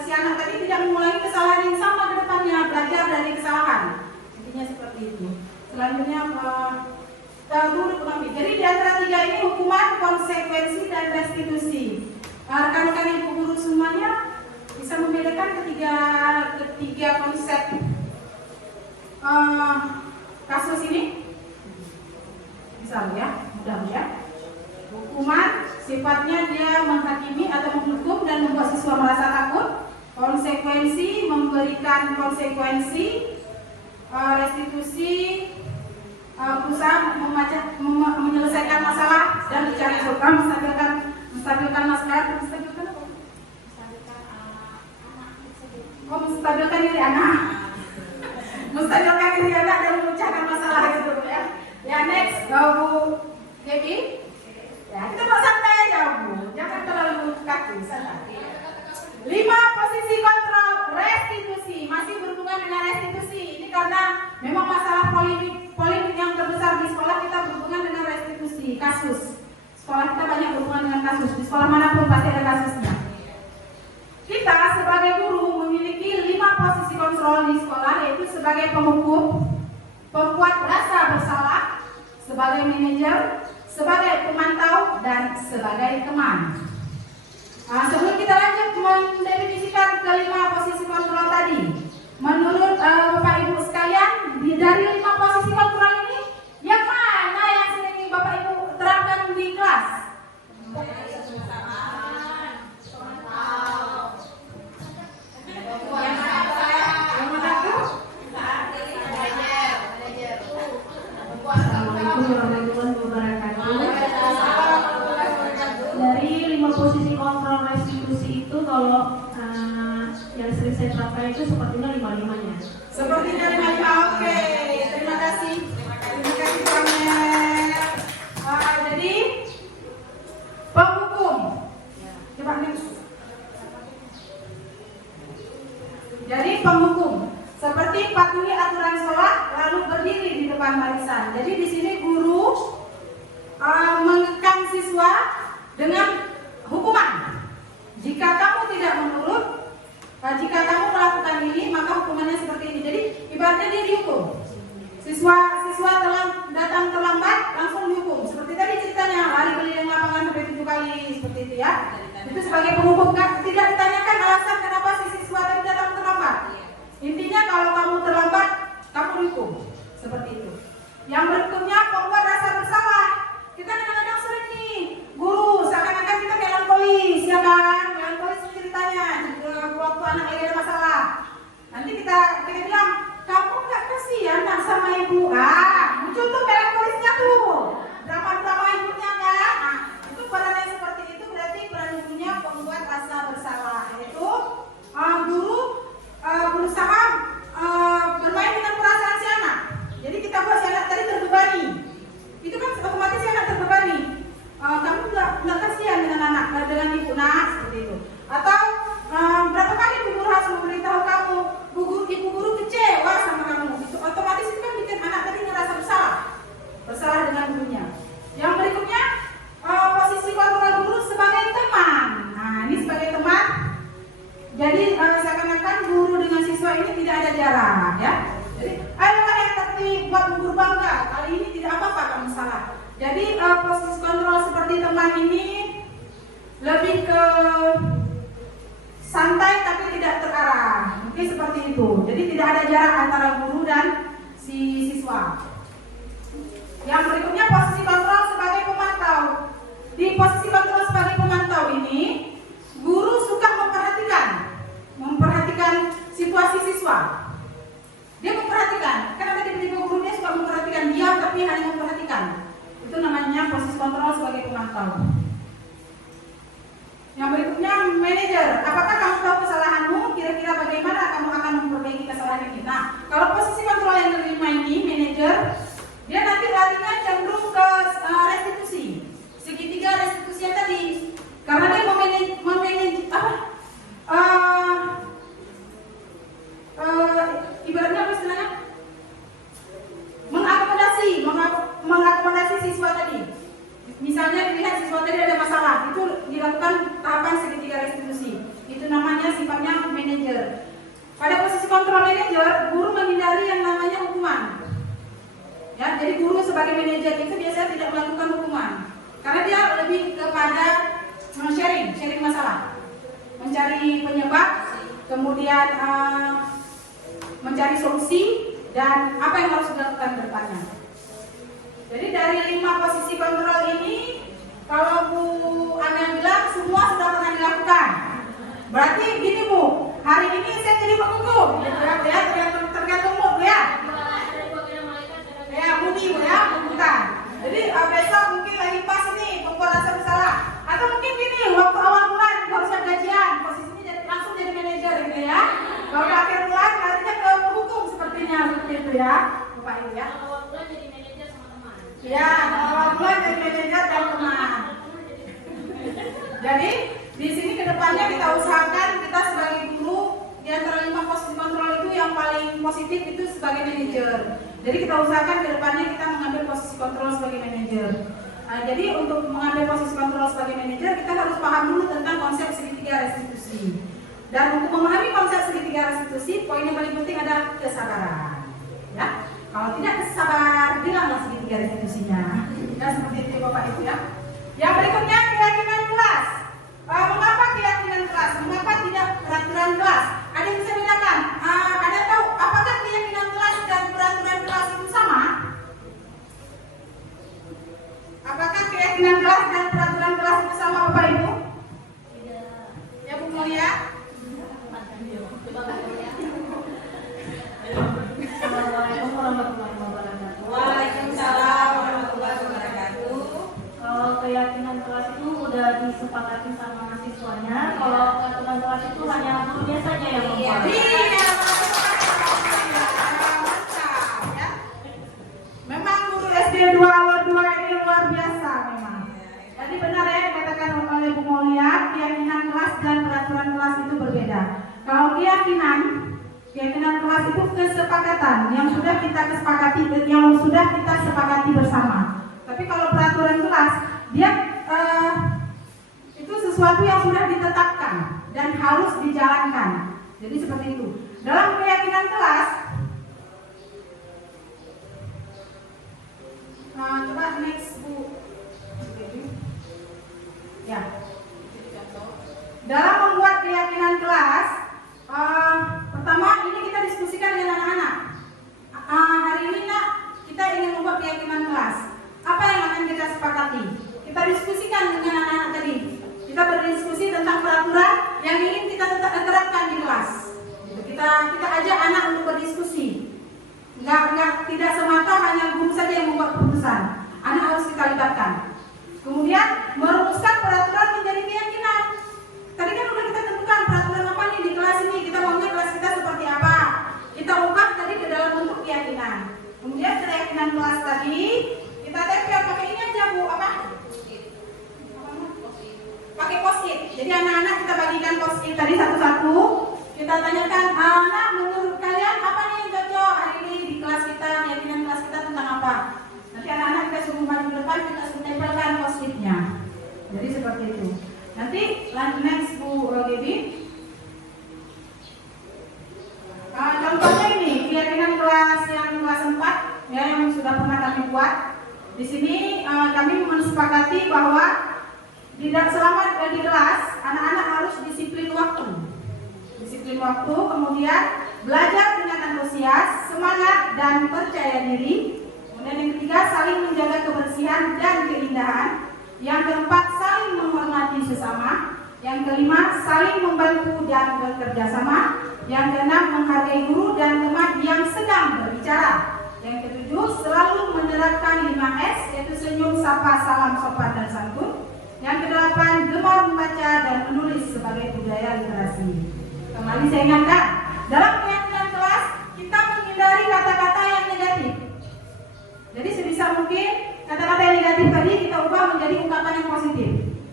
si anak tadi tidak mengulangi kesalahan yang sama ke depannya, belajar dari kesalahan. Intinya seperti itu. Selanjutnya jadi di antara tiga ini hukuman, konsekuensi, dan restitusi. Rekan-rekan ibu guru semuanya bisa membedakan ketiga konsep kasus ini. Bisa ya, mudah ya. Hukuman sifatnya dia menghakimi atau menghukum dan membuat siswa merasa takut. Konsekuensi memberikan konsekuensi. Restitusi berusaha menyelesaikan masalah dan mencari solusi, menstabilkan masalah, menstabilkan diri anak, menstabilkan diri anak dan memecahkan masalah gitu ya. Ya next, Bu Gaby. Ya kita mau santai aja Bu, jangan terlalu kaku, santai. 5 posisi kontrol restitusi, masih berhubungan dengan restitusi. Ini karena memang masalah polemik yang terbesar di sekolah kita berhubungan dengan restitusi, kasus. Sekolah kita banyak berhubungan dengan kasus, di sekolah manapun pasti ada kasusnya. Kita sebagai guru memiliki 5 posisi kontrol di sekolah, yaitu sebagai penghukum, pembuat rasa bersalah, sebagai manajer, sebagai pemantau, dan sebagai teman. Sebelum kita lanjut mendefinisikan kelima posisi kontrol tadi, menurut Bapak Ibu sekalian, dari 5 posisi kontrol ini, yang mana yang sering Bapak Ibu terapkan di kelas? Assalamualaikum warahmatullahi wabarakatuh. Dari 5 posisi kontrol restitusi itu, kalau yang sering saya terapkan itu sepertinya 5-5-nya. Sepertinya 5-5, oke. Terima kasih. Terima kasih banyak. Jadi penghukum. Coba next. Jadi penghukum seperti patuhi aturan sekolah lalu berdiri di depan barisan. Jadi di sini guru mengekang siswa dengan hukuman. Jika kamu tidak menurut, jika kamu melakukan ini, maka hukumannya seperti ini. Jadi ibaratnya dia dihukum. Siswa datang terlambat langsung dihukum. Seperti tadi ceritanya, lari keliling lapangan sampai 7 kali, seperti itu ya. Itu sebagai penghukum, tidak ditanyakan alasan kenapa si siswa tadi datang terlambat. Intinya kalau kamu terlambat, kamu dihukum. Seperti itu. Yang berikutnya pembuat rasa bersalah. Kita kadang-kadang sering nih, guru seakan-akan kita melankolis, ya kan? Melankolis ceritanya. Waktu anak lagi ada masalah, nanti kita bilang, kamu nggak kasihan nak sama ibu? Muncul tuh melankolisnya tuh, drama-drama ibunya kan? Itu peran yang seperti itu berarti peran ibunya pembuat rasa bersalah. Yaitu guru berusaha bermain dengan perasaan si anak. Jadi kita buat si anak tadi terbebani. Itu kan otomatis si anak terbebani. Kamu nggak kasihan dengan ibu nak, seperti itu. Atau berapa kali ibu guru harus memberitahu kamu, ibu guru kecewa sama kamu. Itu otomatis itu kan bikin anak tadi ngerasa bersalah dengan gurunya. Yang berikutnya posisi kontrol guru sebagai teman. Nah ini sebagai teman. Jadi seakan-akan guru dengan siswa ini tidak ada jarak, ya. Jadi ayolah yang tertib buat guru bangga. Kali ini tidak apa-apa kamu salah. Jadi posisi kontrol seperti teman ini lebih ke santai tapi tidak terarah. Mungkin seperti itu. Jadi tidak ada jarak antara guru dan si siswa. Yang berikutnya posisi kontrol sebagai pemantau. Di posisi kontrol sebagai pemantau ini, guru suka memperhatikan situasi siswa. Dia memperhatikan. Kan ada tipe-tipe guru dia suka memperhatikan, diam tapi hanya memperhatikan. Itu namanya posisi kontrol sebagai pemantau. Yang berikutnya manajer. Apakah kamu tahu kesalahanmu? Kira-kira bagaimana kamu akan memperbaiki kesalahan ini? Nah, kalau posisi kontrol yang kelima ini manajer, dia nanti larinya cenderung ke restitusi, segitiga restitusi tadi. Karena dia ibaratnya apa istilahnya? Mengakomodasi siswa tadi. Misalnya dilihat siswa tadi ada masalah, itu dilakukan tahapan segitiga restitusi. Itu namanya sifatnya manajer. Pada posisi kontrol manajer, guru menghindari yang namanya hukuman. Ya, jadi guru sebagai manajer itu biasanya tidak melakukan hukuman, karena dia lebih kepada sharing masalah, mencari penyebab, kemudian mencari solusi dan apa yang harus dilakukan ke depannya. Jadi dari 5 posisi kontrol ini, kalau Bu Ana bilang semua sudah pernah dilakukan, berarti gini Bu, hari ini saya jadi penghukum, gitu ya, tergantung Bu ya. Ya, Budi Bu ya. Jadi besok mungkin lagi pas ini pokok rasa bersalah, atau mungkin gini waktu awal bulan baru siap gajian, posisinya langsung jadi manajer gitu ya. Kalau di akhir bulan artinya ke hukum sepertinya seperti itu ya, Bapak Ibu ya. Awal bulan jadi manajer sama teman. Ya, awal bulan jadi manajer dan teman. Jadi di sini kedepannya kita usahakan kita sebagai guru di antara 5 posisi kontrol itu yang paling positif itu sebagai manajer. Jadi kita usahakan kedepannya kita mengambil posisi kontrol sebagai manajer. Nah, jadi untuk mengambil posisi kontrol sebagai manajer kita harus paham dulu tentang konsep segitiga restitusi. Dan untuk memahami konsep segitiga restitusi, poin yang paling penting adalah kesabaran. Ya, kalau tidak sabar, bilanglah segitiga restitusinya. Ya seperti itu Bapak Ibu ya. Yang berikutnya keyakinan kelas. Mengapa keyakinan kelas? Mengapa tidak peraturan kelas? Ada yang bisa bedakan? Ada tahu apakah keyakinan kelas dan peraturan kelas itu sama? Apakah keyakinan kelas dan peraturan kelas itu sama Bapak Ibu? Tidak. Ya Bu Mulia? Coba Kak Mulia. Assalamualaikum warahmatullahi wabarakatuh. Waalaikumsalam warahmatullahi wabarakatuh. Kalau keyakinan kelas itu udah disepakati sama mahasiswanya. Kalau peraturan kelas itu hanya gurunya saja yang membuat. Iya. Ya. Memang guru SD 2 Alor 2 ini luar biasa memang. Jadi benar ya dikatakan oleh Bu Mulia, keyakinan kelas dan peraturan kelas itu berbeda. Kalau keyakinan kelas itu kesepakatan yang sudah kita sepakati bersama. Tapi kalau peraturan kelas dia itu sesuatu yang sudah ditetapkan dan harus dijalankan. Jadi seperti itu. Dalam keyakinan kelas, coba next Bu. Ya. Dalam membuat keyakinan kelas, pertama ini kita diskusikan dengan anak-anak. Hari ini Nak, kita ingin membuat keyakinan kelas. Apa yang akan kita sepakati? Kita diskusikan dengan anak-anak tadi. Kita berdiskusi tentang peraturan yang ingin kita terapkan di kelas. Kita ajak anak untuk berdiskusi. Tidak semata hanya guru saja yang membuat keputusan. Anak harus kita libatkan. Kemudian merumuskan peraturan menjadi keyakinan. Tadi kan sudah kita tentukan peraturan apa nih di kelas ini. Kita maunya kelas kita seperti apa. Kita ubah tadi ke dalam bentuk keyakinan. Kemudian keyakinan kelas tadi kita tempel pakai ini aja Bu, apa? Pakai post-it. Jadi anak-anak kita bagikan post-it tadi satu-satu. Kita tanyakan, anak menurut kalian apa nih yang cocok hari ini di kelas kita, keyakinan kelas kita tentang apa? Nanti anak-anak kita suruh maju ke depan, kita suruh tempelkan post-itnya. Jadi seperti itu. Nanti next Bu Gaby. Contohnya ini keyakinan kelas yang kelas 4 ya, yang sudah pernah kami buat. Di sini kami mensepakati bahwa tidak selama di kelas anak-anak harus disiplin waktu. Disiplin waktu, kemudian belajar dengan antusias, semangat dan percaya diri. Kemudian yang ketiga, saling menjaga kebersihan dan keindahan. Yang keempat, saling menghormati sesama. Yang kelima, saling membantu dan bekerja sama. Yang keenam, menghargai guru dan teman yang sedang berbicara. Yang ketujuh, selalu menerapkan 5S, yaitu senyum, sapa, salam, sopan dan santun. Yang kedelapan, gemar membaca dan menulis sebagai budaya literasi. Kembali saya ingatkan, dalam keyakinan kelas kita menghindari kata-kata yang negatif. Jadi sebisa mungkin kata-kata yang negatif tadi kita ubah menjadi ungkapan yang positif.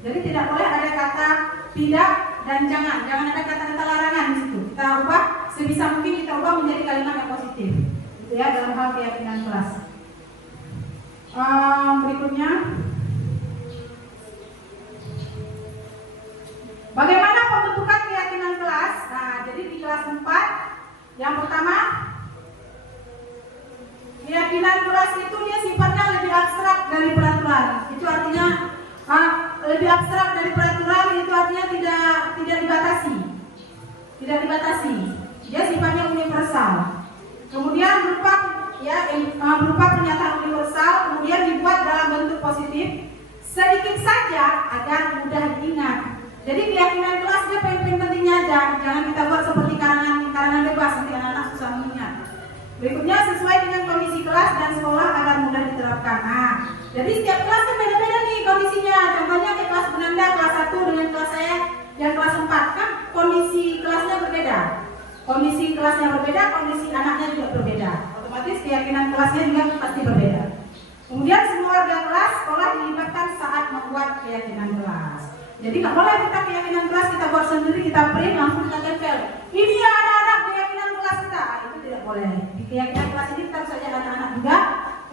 Jadi tidak boleh ada kata tidak dan jangan ada kata-kata larangan di situ. Kita ubah sebisa mungkin kita ubah menjadi kalimat yang positif. Itu ya dalam hal keyakinan kelas. Berikutnya, bagaimana pembentukan keyakinan kelas? Nah, jadi di kelas 4 yang pertama, keyakinan kelas itu dia sifatnya lebih abstrak dari peraturan. Itu artinya lebih abstrak dari peraturan itu artinya tidak dibatasi. Tidak dibatasi. Dia sifatnya universal. Kemudian berupa pernyataan universal, kemudian dibuat dalam bentuk positif, sedikit saja agar mudah diingat. Jadi keyakinan kelas dia pentingnya aja, jangan kita buat seperti karangan bebas nanti anak-anak susah mengingat. Berikutnya sesuai dengan kondisi kelas dan sekolah agar mudah diterapkan. Nah, jadi setiap kelas kan beda-beda nih kondisinya. Contohnya kayak kelas Benanda kelas 1 dengan kelas saya yang kelas 4 kan kondisi kelasnya berbeda. Kondisi kelasnya berbeda, kondisi anaknya juga berbeda. Otomatis keyakinan kelasnya juga pasti berbeda. Kemudian semua warga kelas sekolah dilibatkan saat membuat keyakinan kelas. Jadi nggak boleh kita keyakinan kelas kita buat sendiri, kita print langsung kita tempel. Ini ya anak-anak keyakinan kelas kita. Itu tidak boleh. Di keyakinan kelas ini kita harus ajak anak-anak juga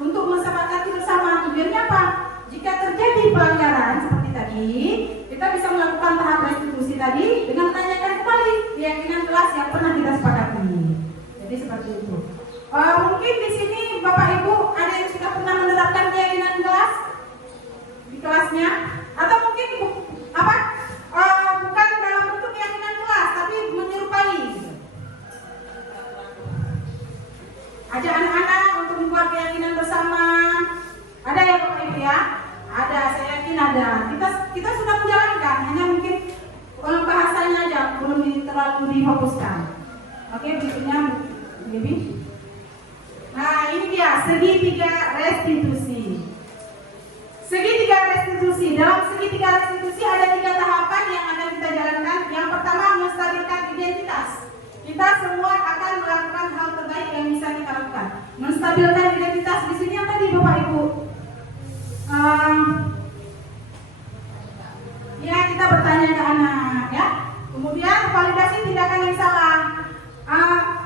untuk mensepakati bersama. Tujuannya apa? Jika terjadi pelanggaran seperti tadi, kita bisa melakukan tahap restitusi tadi dengan menanyakan kembali keyakinan kelas yang pernah kita sepakati. Jadi seperti itu. Mungkin di sini Bapak Ibu ada yang sudah pernah menerapkan keyakinan kelas di kelasnya, atau mungkin bukan dalam bentuk keyakinan kelas tapi menyerupai. Ajak anak-anak untuk membuat keyakinan bersama. Ada ya Bapak Ibu ya? Ada, saya yakin ada. Kita sudah menjalankan, hanya mungkin bahasanya aja belum terlalu difokuskan. Oke, berikutnya Bibi. Nah, ini dia segitiga restitusi. Segitiga restitusi. Dalam segitiga restitusi ada 3 tahapan yang akan kita jalankan. Yang pertama, menstabilkan identitas. Kita semua akan melakukan hal terbaik yang bisa kita lakukan. Menstabilkan identitas di sini yang tadi Bapak Ibu. Ya, kita bertanya ke anak ya. Kemudian validasi tindakan yang salah.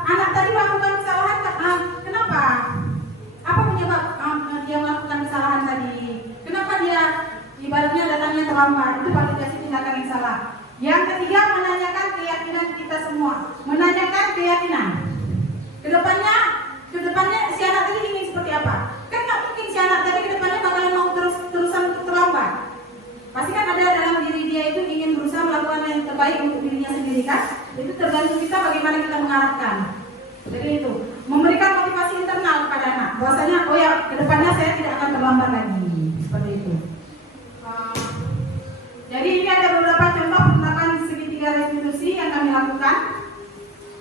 Anak tadi melakukan kesalahan, kenapa? Apa penyebab dia melakukan kesalahan tadi? Kenapa dia ibaratnya datangnya terlambat? Itu validasi tindakan yang salah. Yang ketiga, menanyakan keyakinan kita semua. Menanyakan keyakinan. Kedepannya si anak tadi ingin seperti apa? Kan nggak mungkin si anak tadi kedepannya bakal mau terusan terlambat. Pasti kan ada dalam diri dia itu ingin berusaha melakukan yang terbaik untuk dirinya sendiri kan? Itu tergantung kita bagaimana kita mengarahkan. Jadi itu memberikan motivasi internal kepada anak. Bahwasanya oh ya kedepannya saya tidak akan terlambat lagi. Seperti itu. Jadi ini ada beberapa contoh penerapan segitiga restitusi yang kami lakukan.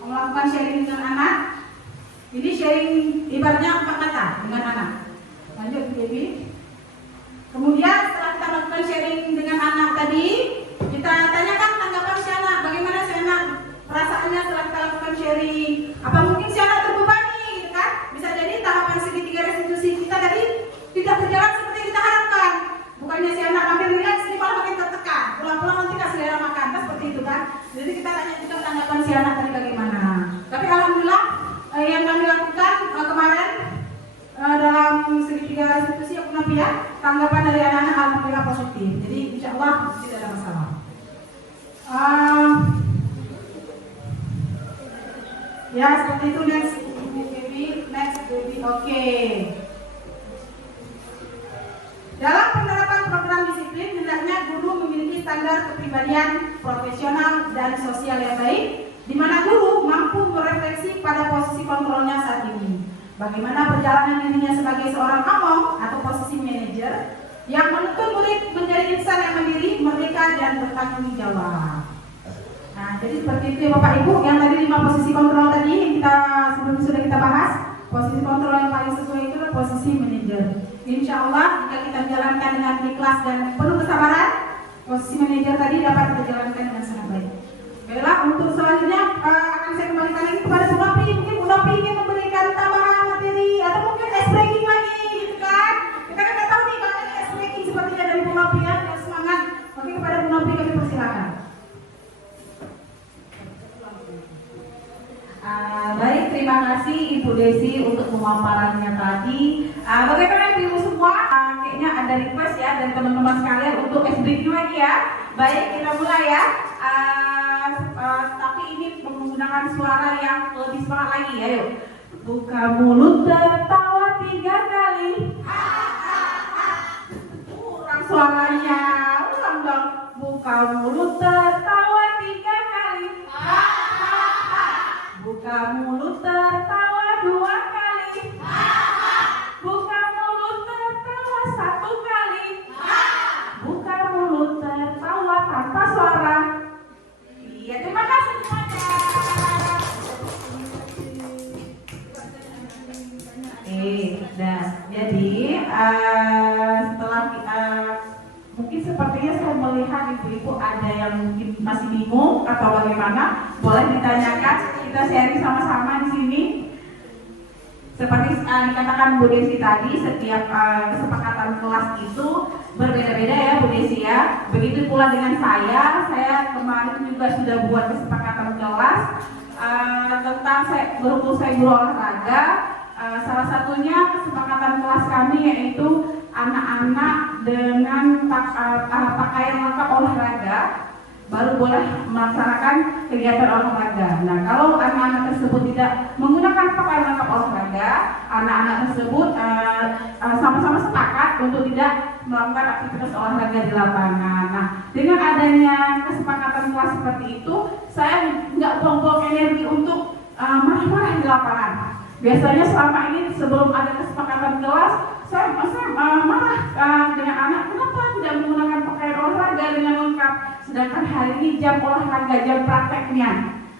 Melakukan sharing dengan anak. Ini sharing ibaratnya 4 mata dengan anak. Lanjut Baby. Kemudian setelah kita lakukan sharing dengan anak tadi, kita tanyakan tanggapan si anak, bagaimana si anak perasaannya setelah kita lakukan sharing. Apa mungkin si anak terbebani, gitu kan? Bisa jadi tahapan segitiga restitusi kita tadi tidak berjalan seperti kita harapkan. Bukannya si anak makin rileks, ini malah makin tertekan. Pulang-pulang nanti kasih selera makan, kan seperti itu kan? Jadi kita tanya juga tanggapan si anak tadi bagaimana. Tapi alhamdulillah yang kami lakukan kemarin dalam segitiga restitusi yang pernah ya, tanggapan dari anak-anak alhamdulillah positif. Jadi insya Allah tidak ada masalah. Ya seperti itu. Next baby. Oke. Dalam penerapan program disiplin, hendaknya guru memiliki standar kepribadian profesional dan sosial yang baik, di mana guru mampu merefleksi pada posisi kontrolnya saat ini. Bagaimana perjalanan dirinya sebagai seorang among atau posisi manajer yang menuntun murid menjadi insan yang mandiri, merdeka, dan bertanggung jawab. Nah, jadi seperti itu ya Bapak Ibu. Yang tadi 5 posisi kontrol tadi yang kita sebelumnya sudah kita bahas. Posisi kontrol yang paling sesuai itu adalah posisi manajer. Insya Allah jika kita jalankan dengan ikhlas dan penuh kesabaran, posisi manajer tadi dapat kita jalankan dengan sangat baik. Baiklah, untuk selanjutnya akan saya kembalikan lagi kepada Bu Nopi. Mungkin Bu Nopi ingin memberikan tambahan materi atau mungkin ice breaking lagi, gitu kan? Kita kan nggak tahu nih kalau ada ice breaking sepertinya dari Bu Nopi ya, yang semangat. Oke, kepada Bu Nopi kami persilakan. Baik, terima kasih Ibu Desi untuk pemaparannya tadi. Bagaimana Ibu semua? Kayaknya ada request ya dari teman-teman sekalian untuk ice breaking lagi ya. Baik, kita mulai ya. Tapi ini menggunakan suara yang lebih semangat lagi ya, yuk. Buka mulut tertawa 3 kali. Kurang suaranya. Ulang dong. Buka mulut tertawa 3 kali. Buka mulut tertawa 2 kali. Buka mulut tertawa 1 kali. Buka mulut tertawa tanpa suara. Iya, terima kasih semuanya. sepertinya saya melihat ibu-ibu ada yang mungkin masih bingung atau bagaimana, boleh ditanyakan, kita sharing sama-sama di sini. Seperti dikatakan Bu Desi tadi, setiap kesepakatan kelas itu berbeda-beda ya Bu Desi ya. Begitu pula dengan saya kemarin juga sudah buat kesepakatan kelas tentang berhubung saya guru olahraga. Salah satunya kesepakatan kelas kami yaitu anak-anak dengan pakaian lengkap olahraga baru boleh melaksanakan kegiatan olahraga. Nah, kalau anak-anak tersebut tidak menggunakan pakaian lengkap olahraga, anak-anak tersebut sama-sama sepakat untuk tidak melakukan aktivitas olahraga di lapangan. Nah, dengan adanya kesepakatan kelas seperti itu, saya nggak buang-buang energi untuk marah-marah di lapangan. Biasanya selama ini sebelum ada kesepakatan kelas, saya marah dengan anak, kenapa tidak menggunakan pakaian olahraga dengan lengkap, sedangkan hari ini jam olahraga, jam prakteknya.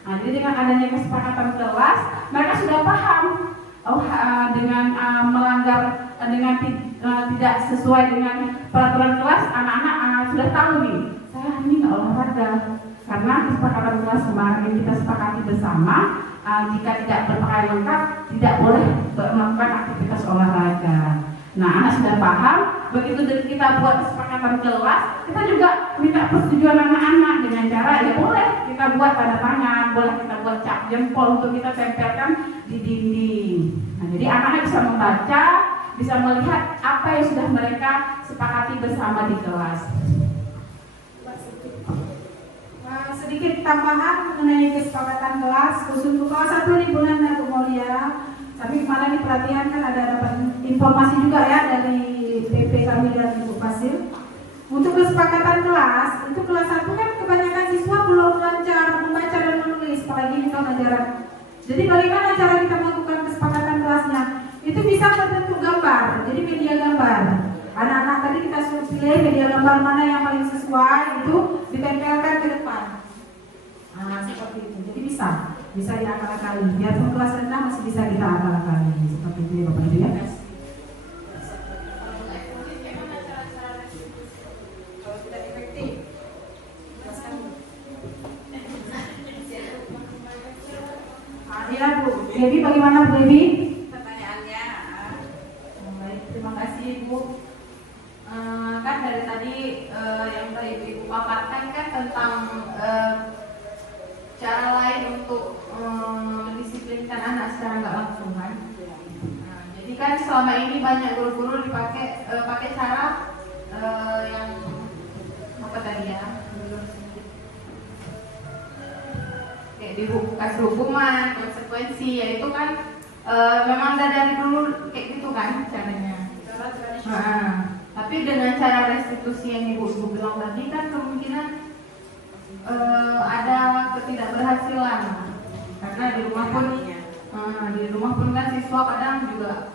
Nah, jadi dengan adanya kesepakatan kelas, mereka sudah paham dengan melanggar dengan tidak sesuai dengan peraturan kelas, anak-anak sudah tahu nih, saya hari ini nggak olahraga karena kesepakatan kelas kemarin kita sepakati bersama. Jika tidak berpakaian lengkap, tidak boleh melakukan aktivitas olahraga. Nah, anak sudah paham. Begitu kita buat kesepakatan kelas, kita juga minta persetujuan anak-anak dengan cara ya boleh kita buat tanda tangan, boleh kita buat cap jempol untuk kita tempelkan di dinding. Nah, jadi anak-anak bisa membaca, bisa melihat apa yang sudah mereka sepakati bersama di kelas. Sedikit tambahan mengenai kesepakatan kelas khusus untuk kelas 1 nih Bu Nanda, Bu Molia. Kami kemarin di pelatihan kan ada dapat informasi juga ya dari PP kami dan Ibu Fasil. Untuk kesepakatan kelas, itu kelas 1 kan kebanyakan siswa belum lancar membaca dan menulis, apalagi di tahun ajaran. Jadi bagaimana cara kita melakukan kesepakatan kelasnya? Itu bisa berbentuk gambar, jadi media gambar. Anak-anak tadi kita suruh pilih media gambar mana yang paling sesuai, itu ditempelkan ke depan. Nah, seperti itu. Jadi bisa diakal-akali. Biarpun kelas rendah masih bisa kita akal-akali. Seperti itu ya Bapak Ibu ya. Kalau tidak efektif. Ya Bu, Devi bagaimana Bu Devi? Pertanyaannya, baik, terima kasih Ibu. Kan dari tadi yang tadi Ibu paparkan kan tentang cara lain untuk mendisiplinkan anak secara nggak langsung kan. Nah, jadi kan selama ini banyak guru-guru pakai cara yang apa tadi ya? Kayak dikasih hukuman, konsekuensi, yaitu kan memang dari dulu kayak gitu kan caranya. Nah, tapi dengan cara restitusi yang Ibu bilang tadi kan kemungkinan ada ketidakberhasilan karena di rumah pun kan siswa kadang juga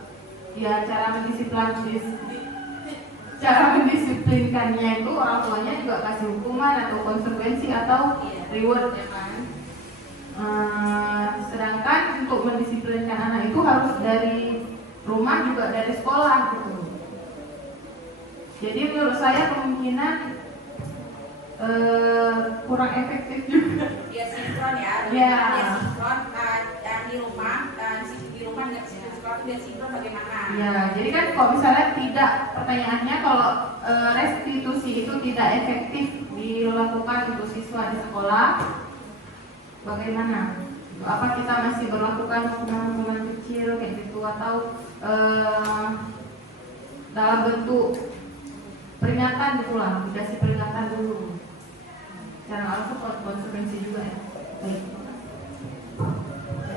ya cara mendisiplinkannya itu orang tuanya juga kasih hukuman atau konsekuensi atau reward ya kan. Sedangkan untuk mendisiplinkan anak itu harus dari rumah juga dari sekolah gitu. Jadi menurut saya kemungkinan kurang efektif juga. Ya sinkron ya. Ya. Sinkron di rumah dan sinkron dia sinkron bagaimana? Ya, jadi kan kalau misalnya tidak, pertanyaannya kalau restitusi itu tidak efektif dilakukan untuk siswa di sekolah, bagaimana? Apa kita masih berlakukan hukuman kecil kayak gitu atau dalam bentuk peringatan gitu lah, dikasih peringatan dulu. Cara langsung konsekuensi juga ya. Baik.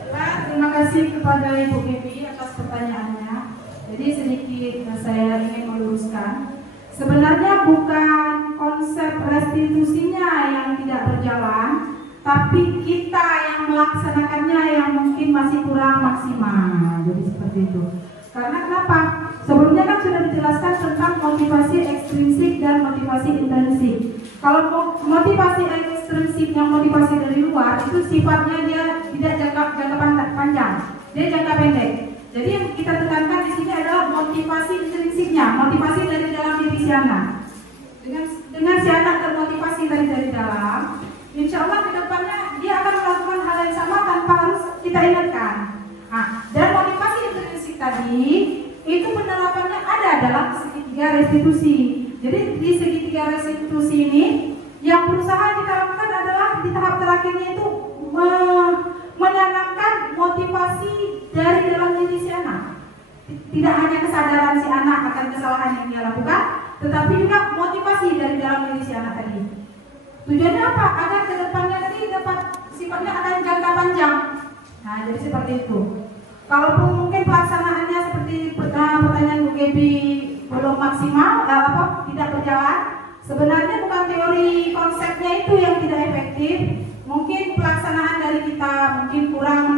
Pak, terima kasih kepada Ibu Devi atas pertanyaannya. Jadi sedikit saya ingin meluruskan. Sebenarnya bukan konsep restitusinya yang tidak berjalan, tapi kita yang melaksanakannya yang mungkin masih kurang maksimal. Jadi seperti itu. Karena kenapa? Sebelumnya kan sudah dijelaskan tentang motivasi ekstrinsik dan motivasi intrinsik. Kalau motivasi ekstrinsik yang motivasi dari luar itu sifatnya dia tidak jangka panjang, dia jangka pendek. Jadi yang kita tekankan di sini adalah motivasi intrinsiknya, motivasi dari dalam diri si anak. dengan si anak termotivasi dari dalam, insya Allah ke depannya dia akan melakukan hal yang sama tanpa harus kita ingatkan. Nah, dan motivasi intrinsik tadi itu penerapannya ada dalam segitiga restitusi. Jadi di segitiga restitusi ini yang berusaha kita lakukan adalah di tahap terakhirnya itu menanamkan motivasi dari dalam diri si anak. Tidak hanya kesadaran si anak akan kesalahan yang dia lakukan, tetapi juga motivasi dari dalam diri si anak tadi. Tujuannya apa? Agar kedepannya tadi dapat sifatnya akan jangka panjang. Nah, jadi seperti itu. Kalaupun mungkin pelaksanaannya seperti pertanyaan Bu Gebi belum maksimal, tidak berjalan. Sebenarnya bukan teori konsepnya itu yang tidak efektif. Mungkin pelaksanaan dari kita mungkin kurang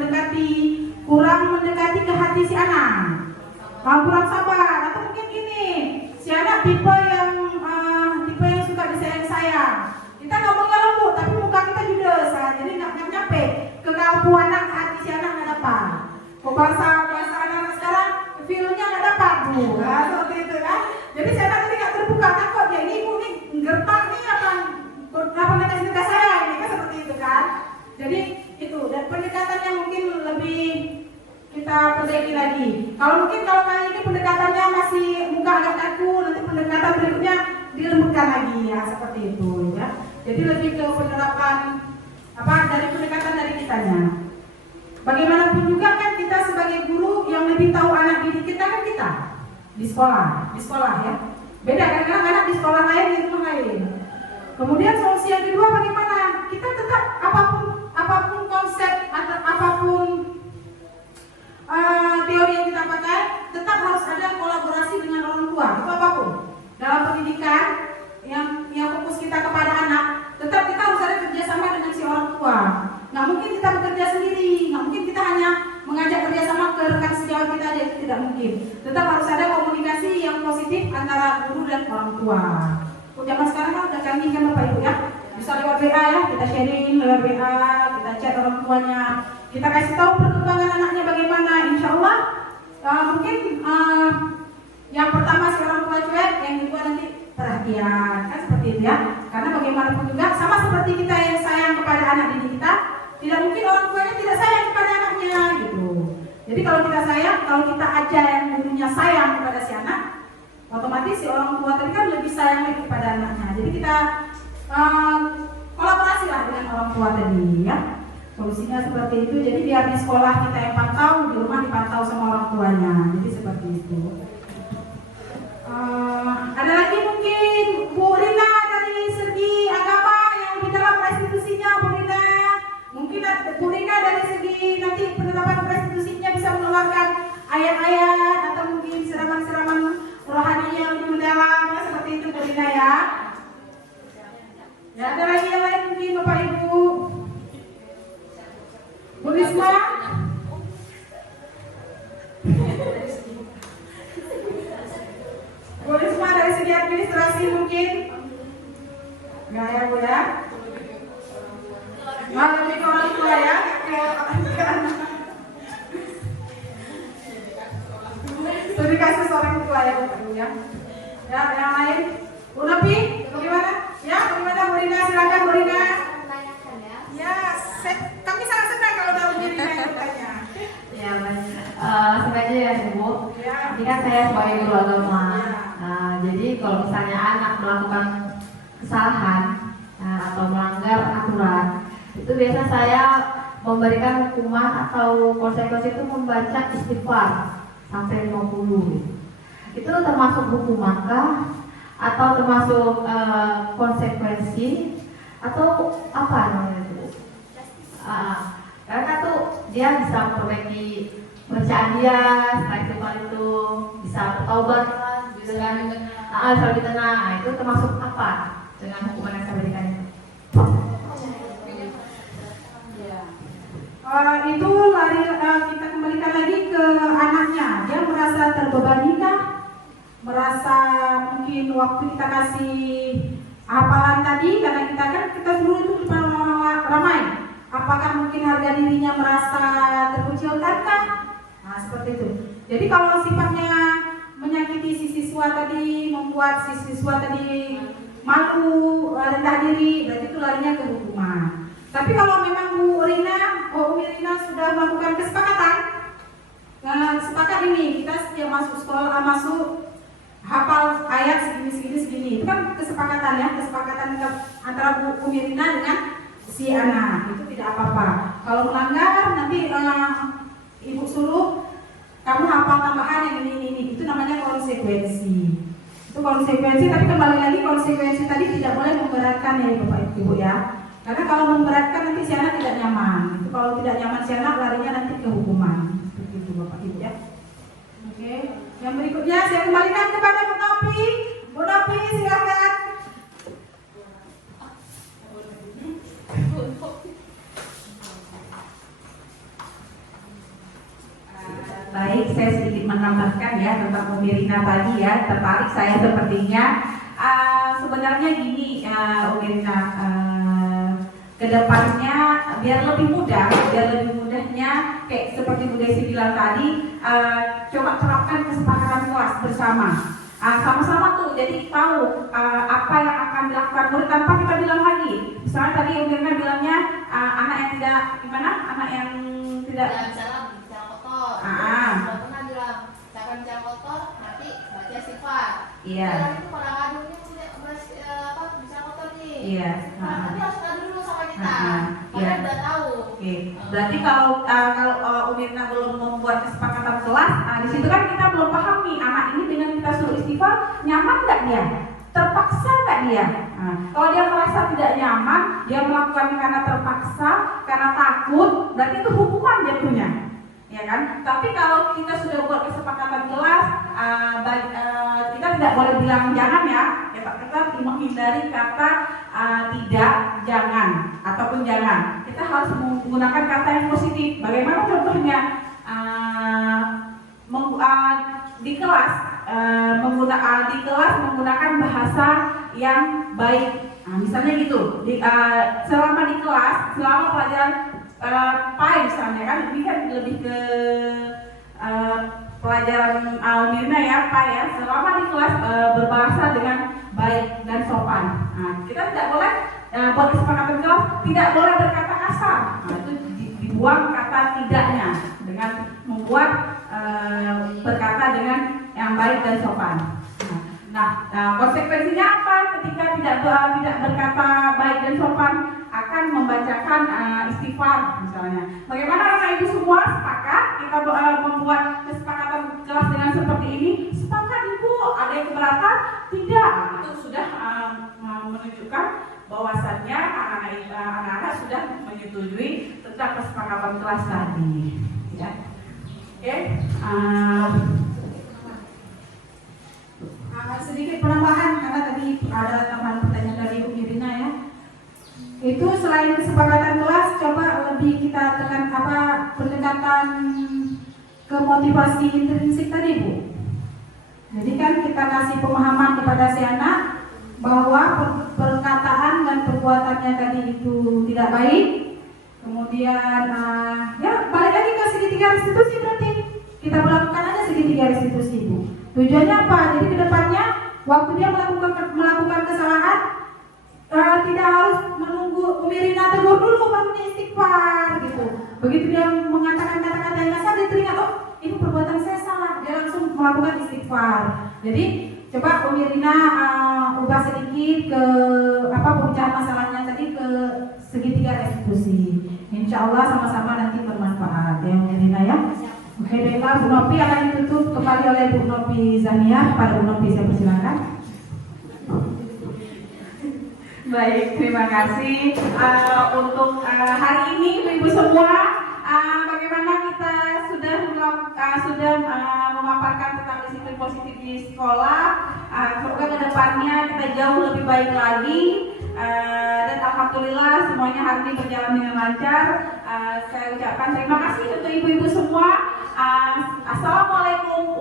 mendekati ke hati si anak. Kurang sabar, atau mungkin gini, si anak tipe yang suka disayang-sayang. Kita ngomongnya lembut, tapi muka kita judes, jadi nggak nyampe ke kalbu anak, hati si anak nggak dapat. Kok bahasa anak sekarang feelnya nggak dapat, Bu. Nah, seperti itu kan. Jadi si anak tadi nggak terbuka, kan kok dia ini ibu nih gertak nih apa netes saya, ini kan seperti itu kan. Jadi itu, dan pendekatannya mungkin lebih kita perbaiki lagi. Kalau kali ini pendekatannya masih muka agak kaku, nanti pendekatan berikutnya dilembutkan lagi ya, seperti itu ya. Jadi lebih ke penerapan dari pendekatan dari kitanya. Bagaimanapun juga kan kita sebagai guru yang lebih tahu anak didik kita kan kita di sekolah ya. Beda kadang-kadang anak di sekolah lain, di rumah lain. Kemudian solusi yang kedua bagaimana? Kita tetap apapun konsep atau apapun teori yang kita pakai, tetap harus ada kolaborasi dengan orang tua. Itu apapun dalam pendidikan yang fokus kita kepada anak, tetap kita harus ada kerjasama dengan si orang tua. Nggak mungkin kita bekerja sendiri, nggak mungkin kita hanya mengajak kerjasama ke rekan sejawat kita aja, itu tidak mungkin. Tetap harus ada komunikasi yang positif antara guru dan orang tua. Zaman sekarang kan udah canggih kan Bapak Ibu ya, bisa lewat WA ya, kita sharing lewat WA, kita chat orang tuanya, kita kasih tahu perkembangan anaknya bagaimana. Insya Allah mungkin yang pertama si orang tua cuek, yang kedua nanti perhatian, kan seperti itu ya. Karena bagaimanapun juga sama seperti kita yang sayang kepada anak didik kita, tidak mungkin orang tuanya tidak sayang kepada anaknya gitu. Jadi kalau kita sayang, kalau kita ajar yang gurunya sayang kepada si anak, otomatis si orang tua tadi kan lebih sayang lagi kepada anaknya. Jadi kita kolaborasi lah dengan orang tua tadi ya. Solusinya seperti itu. Jadi biar di sekolah kita yang pantau, di rumah dipantau sama orang tuanya. Jadi seperti itu. Ada lagi mungkin Bu Rina dari segi agama yang di dalam restitusinya, Bu Rina. Mungkin Bu Rina dari segi nanti penerapan restitusinya bisa mengeluarkan ayat-ayat atau mungkin siraman-siraman rohani yang lebih mendalam, seperti itu Bu Rina ya. Ya, ada lagi yang lain mungkin Bapak Ibu. Bu Risma. Bu Risma dari segi administrasi mungkin. Enggak ya Bu ya. Lebih ke orang tua ya, ke anak. Itu dikasih seorang tua ya Bapak Ibu ya. Ya, yang lain. Bu Nabi, bagaimana? Ya, bagaimana Bu Rina? Silakan Bu Rina. Ya, kami sangat senang kalau tahu Bu Rina yang bertanya. Ya, sengaja ya Bu. Ya. Ini kan saya sebagai guru agama. Ya. Jadi kalau misalnya anak melakukan kesalahan atau melanggar aturan, itu biasanya saya memberikan hukuman atau konsekuensi itu membaca istighfar sampai 50. Itu termasuk hukuman kah? Atau termasuk konsekuensi atau apa namanya itu? Karena tuh dia bisa memperbaiki bacaan dia, setelah itu bisa bertaubat dengan lebih tenang. Itu termasuk apa dengan hukuman yang saya berikan itu? Itu kita kembalikan lagi ke anaknya. Dia merasa terbebani kah? Merasa mungkin waktu kita kasih hafalan tadi, karena kita dulu itu di depan orang ramai, apakah mungkin harga dirinya merasa terkucilkan kah? Nah seperti itu. Jadi kalau sifatnya menyakiti si siswa tadi, membuat si siswa tadi malu, rendah diri, berarti itu larinya ke hukuman. Tapi kalau memang Umi Rina sudah melakukan kesepakatan, sepakat ini kita setiap masuk sekolah masuk hafal ayat segini, itu kan kesepakatan ya, kesepakatan antara Umi Rina dengan si anak, itu tidak apa-apa. Kalau melanggar nanti ibu suruh kamu hafal tambahan yang ini, itu namanya konsekuensi. Itu konsekuensi, tapi kembali lagi konsekuensi tadi tidak boleh memberatkan ya Bapak Ibu ya. Karena kalau memberatkan nanti si anak tidak nyaman. Itu kalau tidak nyaman si anak larinya nanti ke hukuman. Seperti itu Bapak Ibu ya. Oke. Yang berikutnya saya kembalikan kepada Bu Nopi. Bu Nopi silakan. Baik, saya sedikit menambahkan ya tentang Umi Rina tadi ya, tertarik saya sepertinya. Sebenarnya gini Umi Rina, kedepannya biar lebih mudahnya kayak seperti Bu Desi bilang tadi, coba terapkan kesepakatan kelas bersama. Sama-sama tuh, jadi tahu apa yang akan dilakukan murid tanpa kita bilang lagi. Misalnya tadi Umi Rina bilangnya anak yang tidak gimana, anak yang tidak bicara kotor. Pernah bilang jangan bicara kotor, nanti baca sifat. Iya. Itu pada ngadunya bisa kotor nih. Iya. Tapi harus ngadu dulu sama kita. Iya. Karena udah tahu. Oke. Berarti kalau Umi Rina belum membuat kesepakatan kelas, di situ kan kita belum paham nih anak ini dengan kita suruh istighfar nyaman nggak dia? Terpaksa nggak dia? Kalau dia merasa tidak nyaman, dia melakukan karena terpaksa, karena takut, berarti itu hukuman dia punya. Ya kan? Tapi kalau kita sudah buat kesepakatan kelas, kita tidak boleh bilang jangan ya. Kita menghindari kata tidak, jangan, ataupun jangan. Kita harus menggunakan kata yang positif. Bagaimana contohnya? Di kelas menggunakan bahasa yang baik. Misalnya gitu. Selama di kelas, selama pelajaran PAI misalnya kan, ini kan lebih ke pelajaran Mirna ya, PAI ya. Selama di kelas berbahasa dengan baik dan sopan. Kita tidak boleh buat kesepakatan kelas tidak boleh berkata kasar. Itu dibuang kata tidaknya dengan membuat berkata dengan yang baik dan sopan. Konsekuensinya apa ketika tidak berkata baik dan sopan? Akan membacakan istighfar misalnya. Bagaimana Bapak Ibu semua sepakat kita membuat kesepakatan kelas dengan seperti ini? Sepakat Ibu? Ada yang keberatan? Tidak. Itu sudah menunjukkan bahwasannya anak-anak sudah menyetujui tentang kesepakatan kelas tadi. Ya. Oke. Sedikit penambahan karena tadi ada tambahan pertanyaan dari Bu Irina ya. Itu selain kesepakatan kelas, coba lebih kita tekan pendekatan ke motivasi intrinsik tadi Bu. Jadi kan kita kasih pemahaman kepada si anak bahwa perkataan dan perbuatannya tadi itu tidak baik. Kemudian ya balik lagi ke segitiga restitusi berarti kita melakukan aja segitiga restitusi Bu. Tujuannya apa? Jadi kedepannya waktu dia melakukan kesalahan tidak harus menunggu Umi Rina tegur dulu baru dia istighfar gitu. Begitu dia mengatakan kata-kata yang kasar dia teringat, oh ini perbuatan saya salah, dia langsung melakukan istighfar. Jadi coba Umi Rina ubah sedikit ke pemecahan masalahnya tadi ke segitiga restitusi. Insya Allah sama-sama nanti bermanfaat ya Umi Rina ya. Oke, baiklah Bu Nopi akan ditutup kembali oleh Bu Nopi Zania. Pada Bu Nopi saya persilakan. Baik, terima kasih untuk hari ini Ibu semua. Bagaimana kita sudah memaparkan tentang disiplin positif di sekolah. Semoga kedepannya kita jauh lebih baik lagi. Dan alhamdulillah semuanya hari ini berjalan dengan lancar. Saya ucapkan terima kasih untuk ibu-ibu semua. Assalamualaikum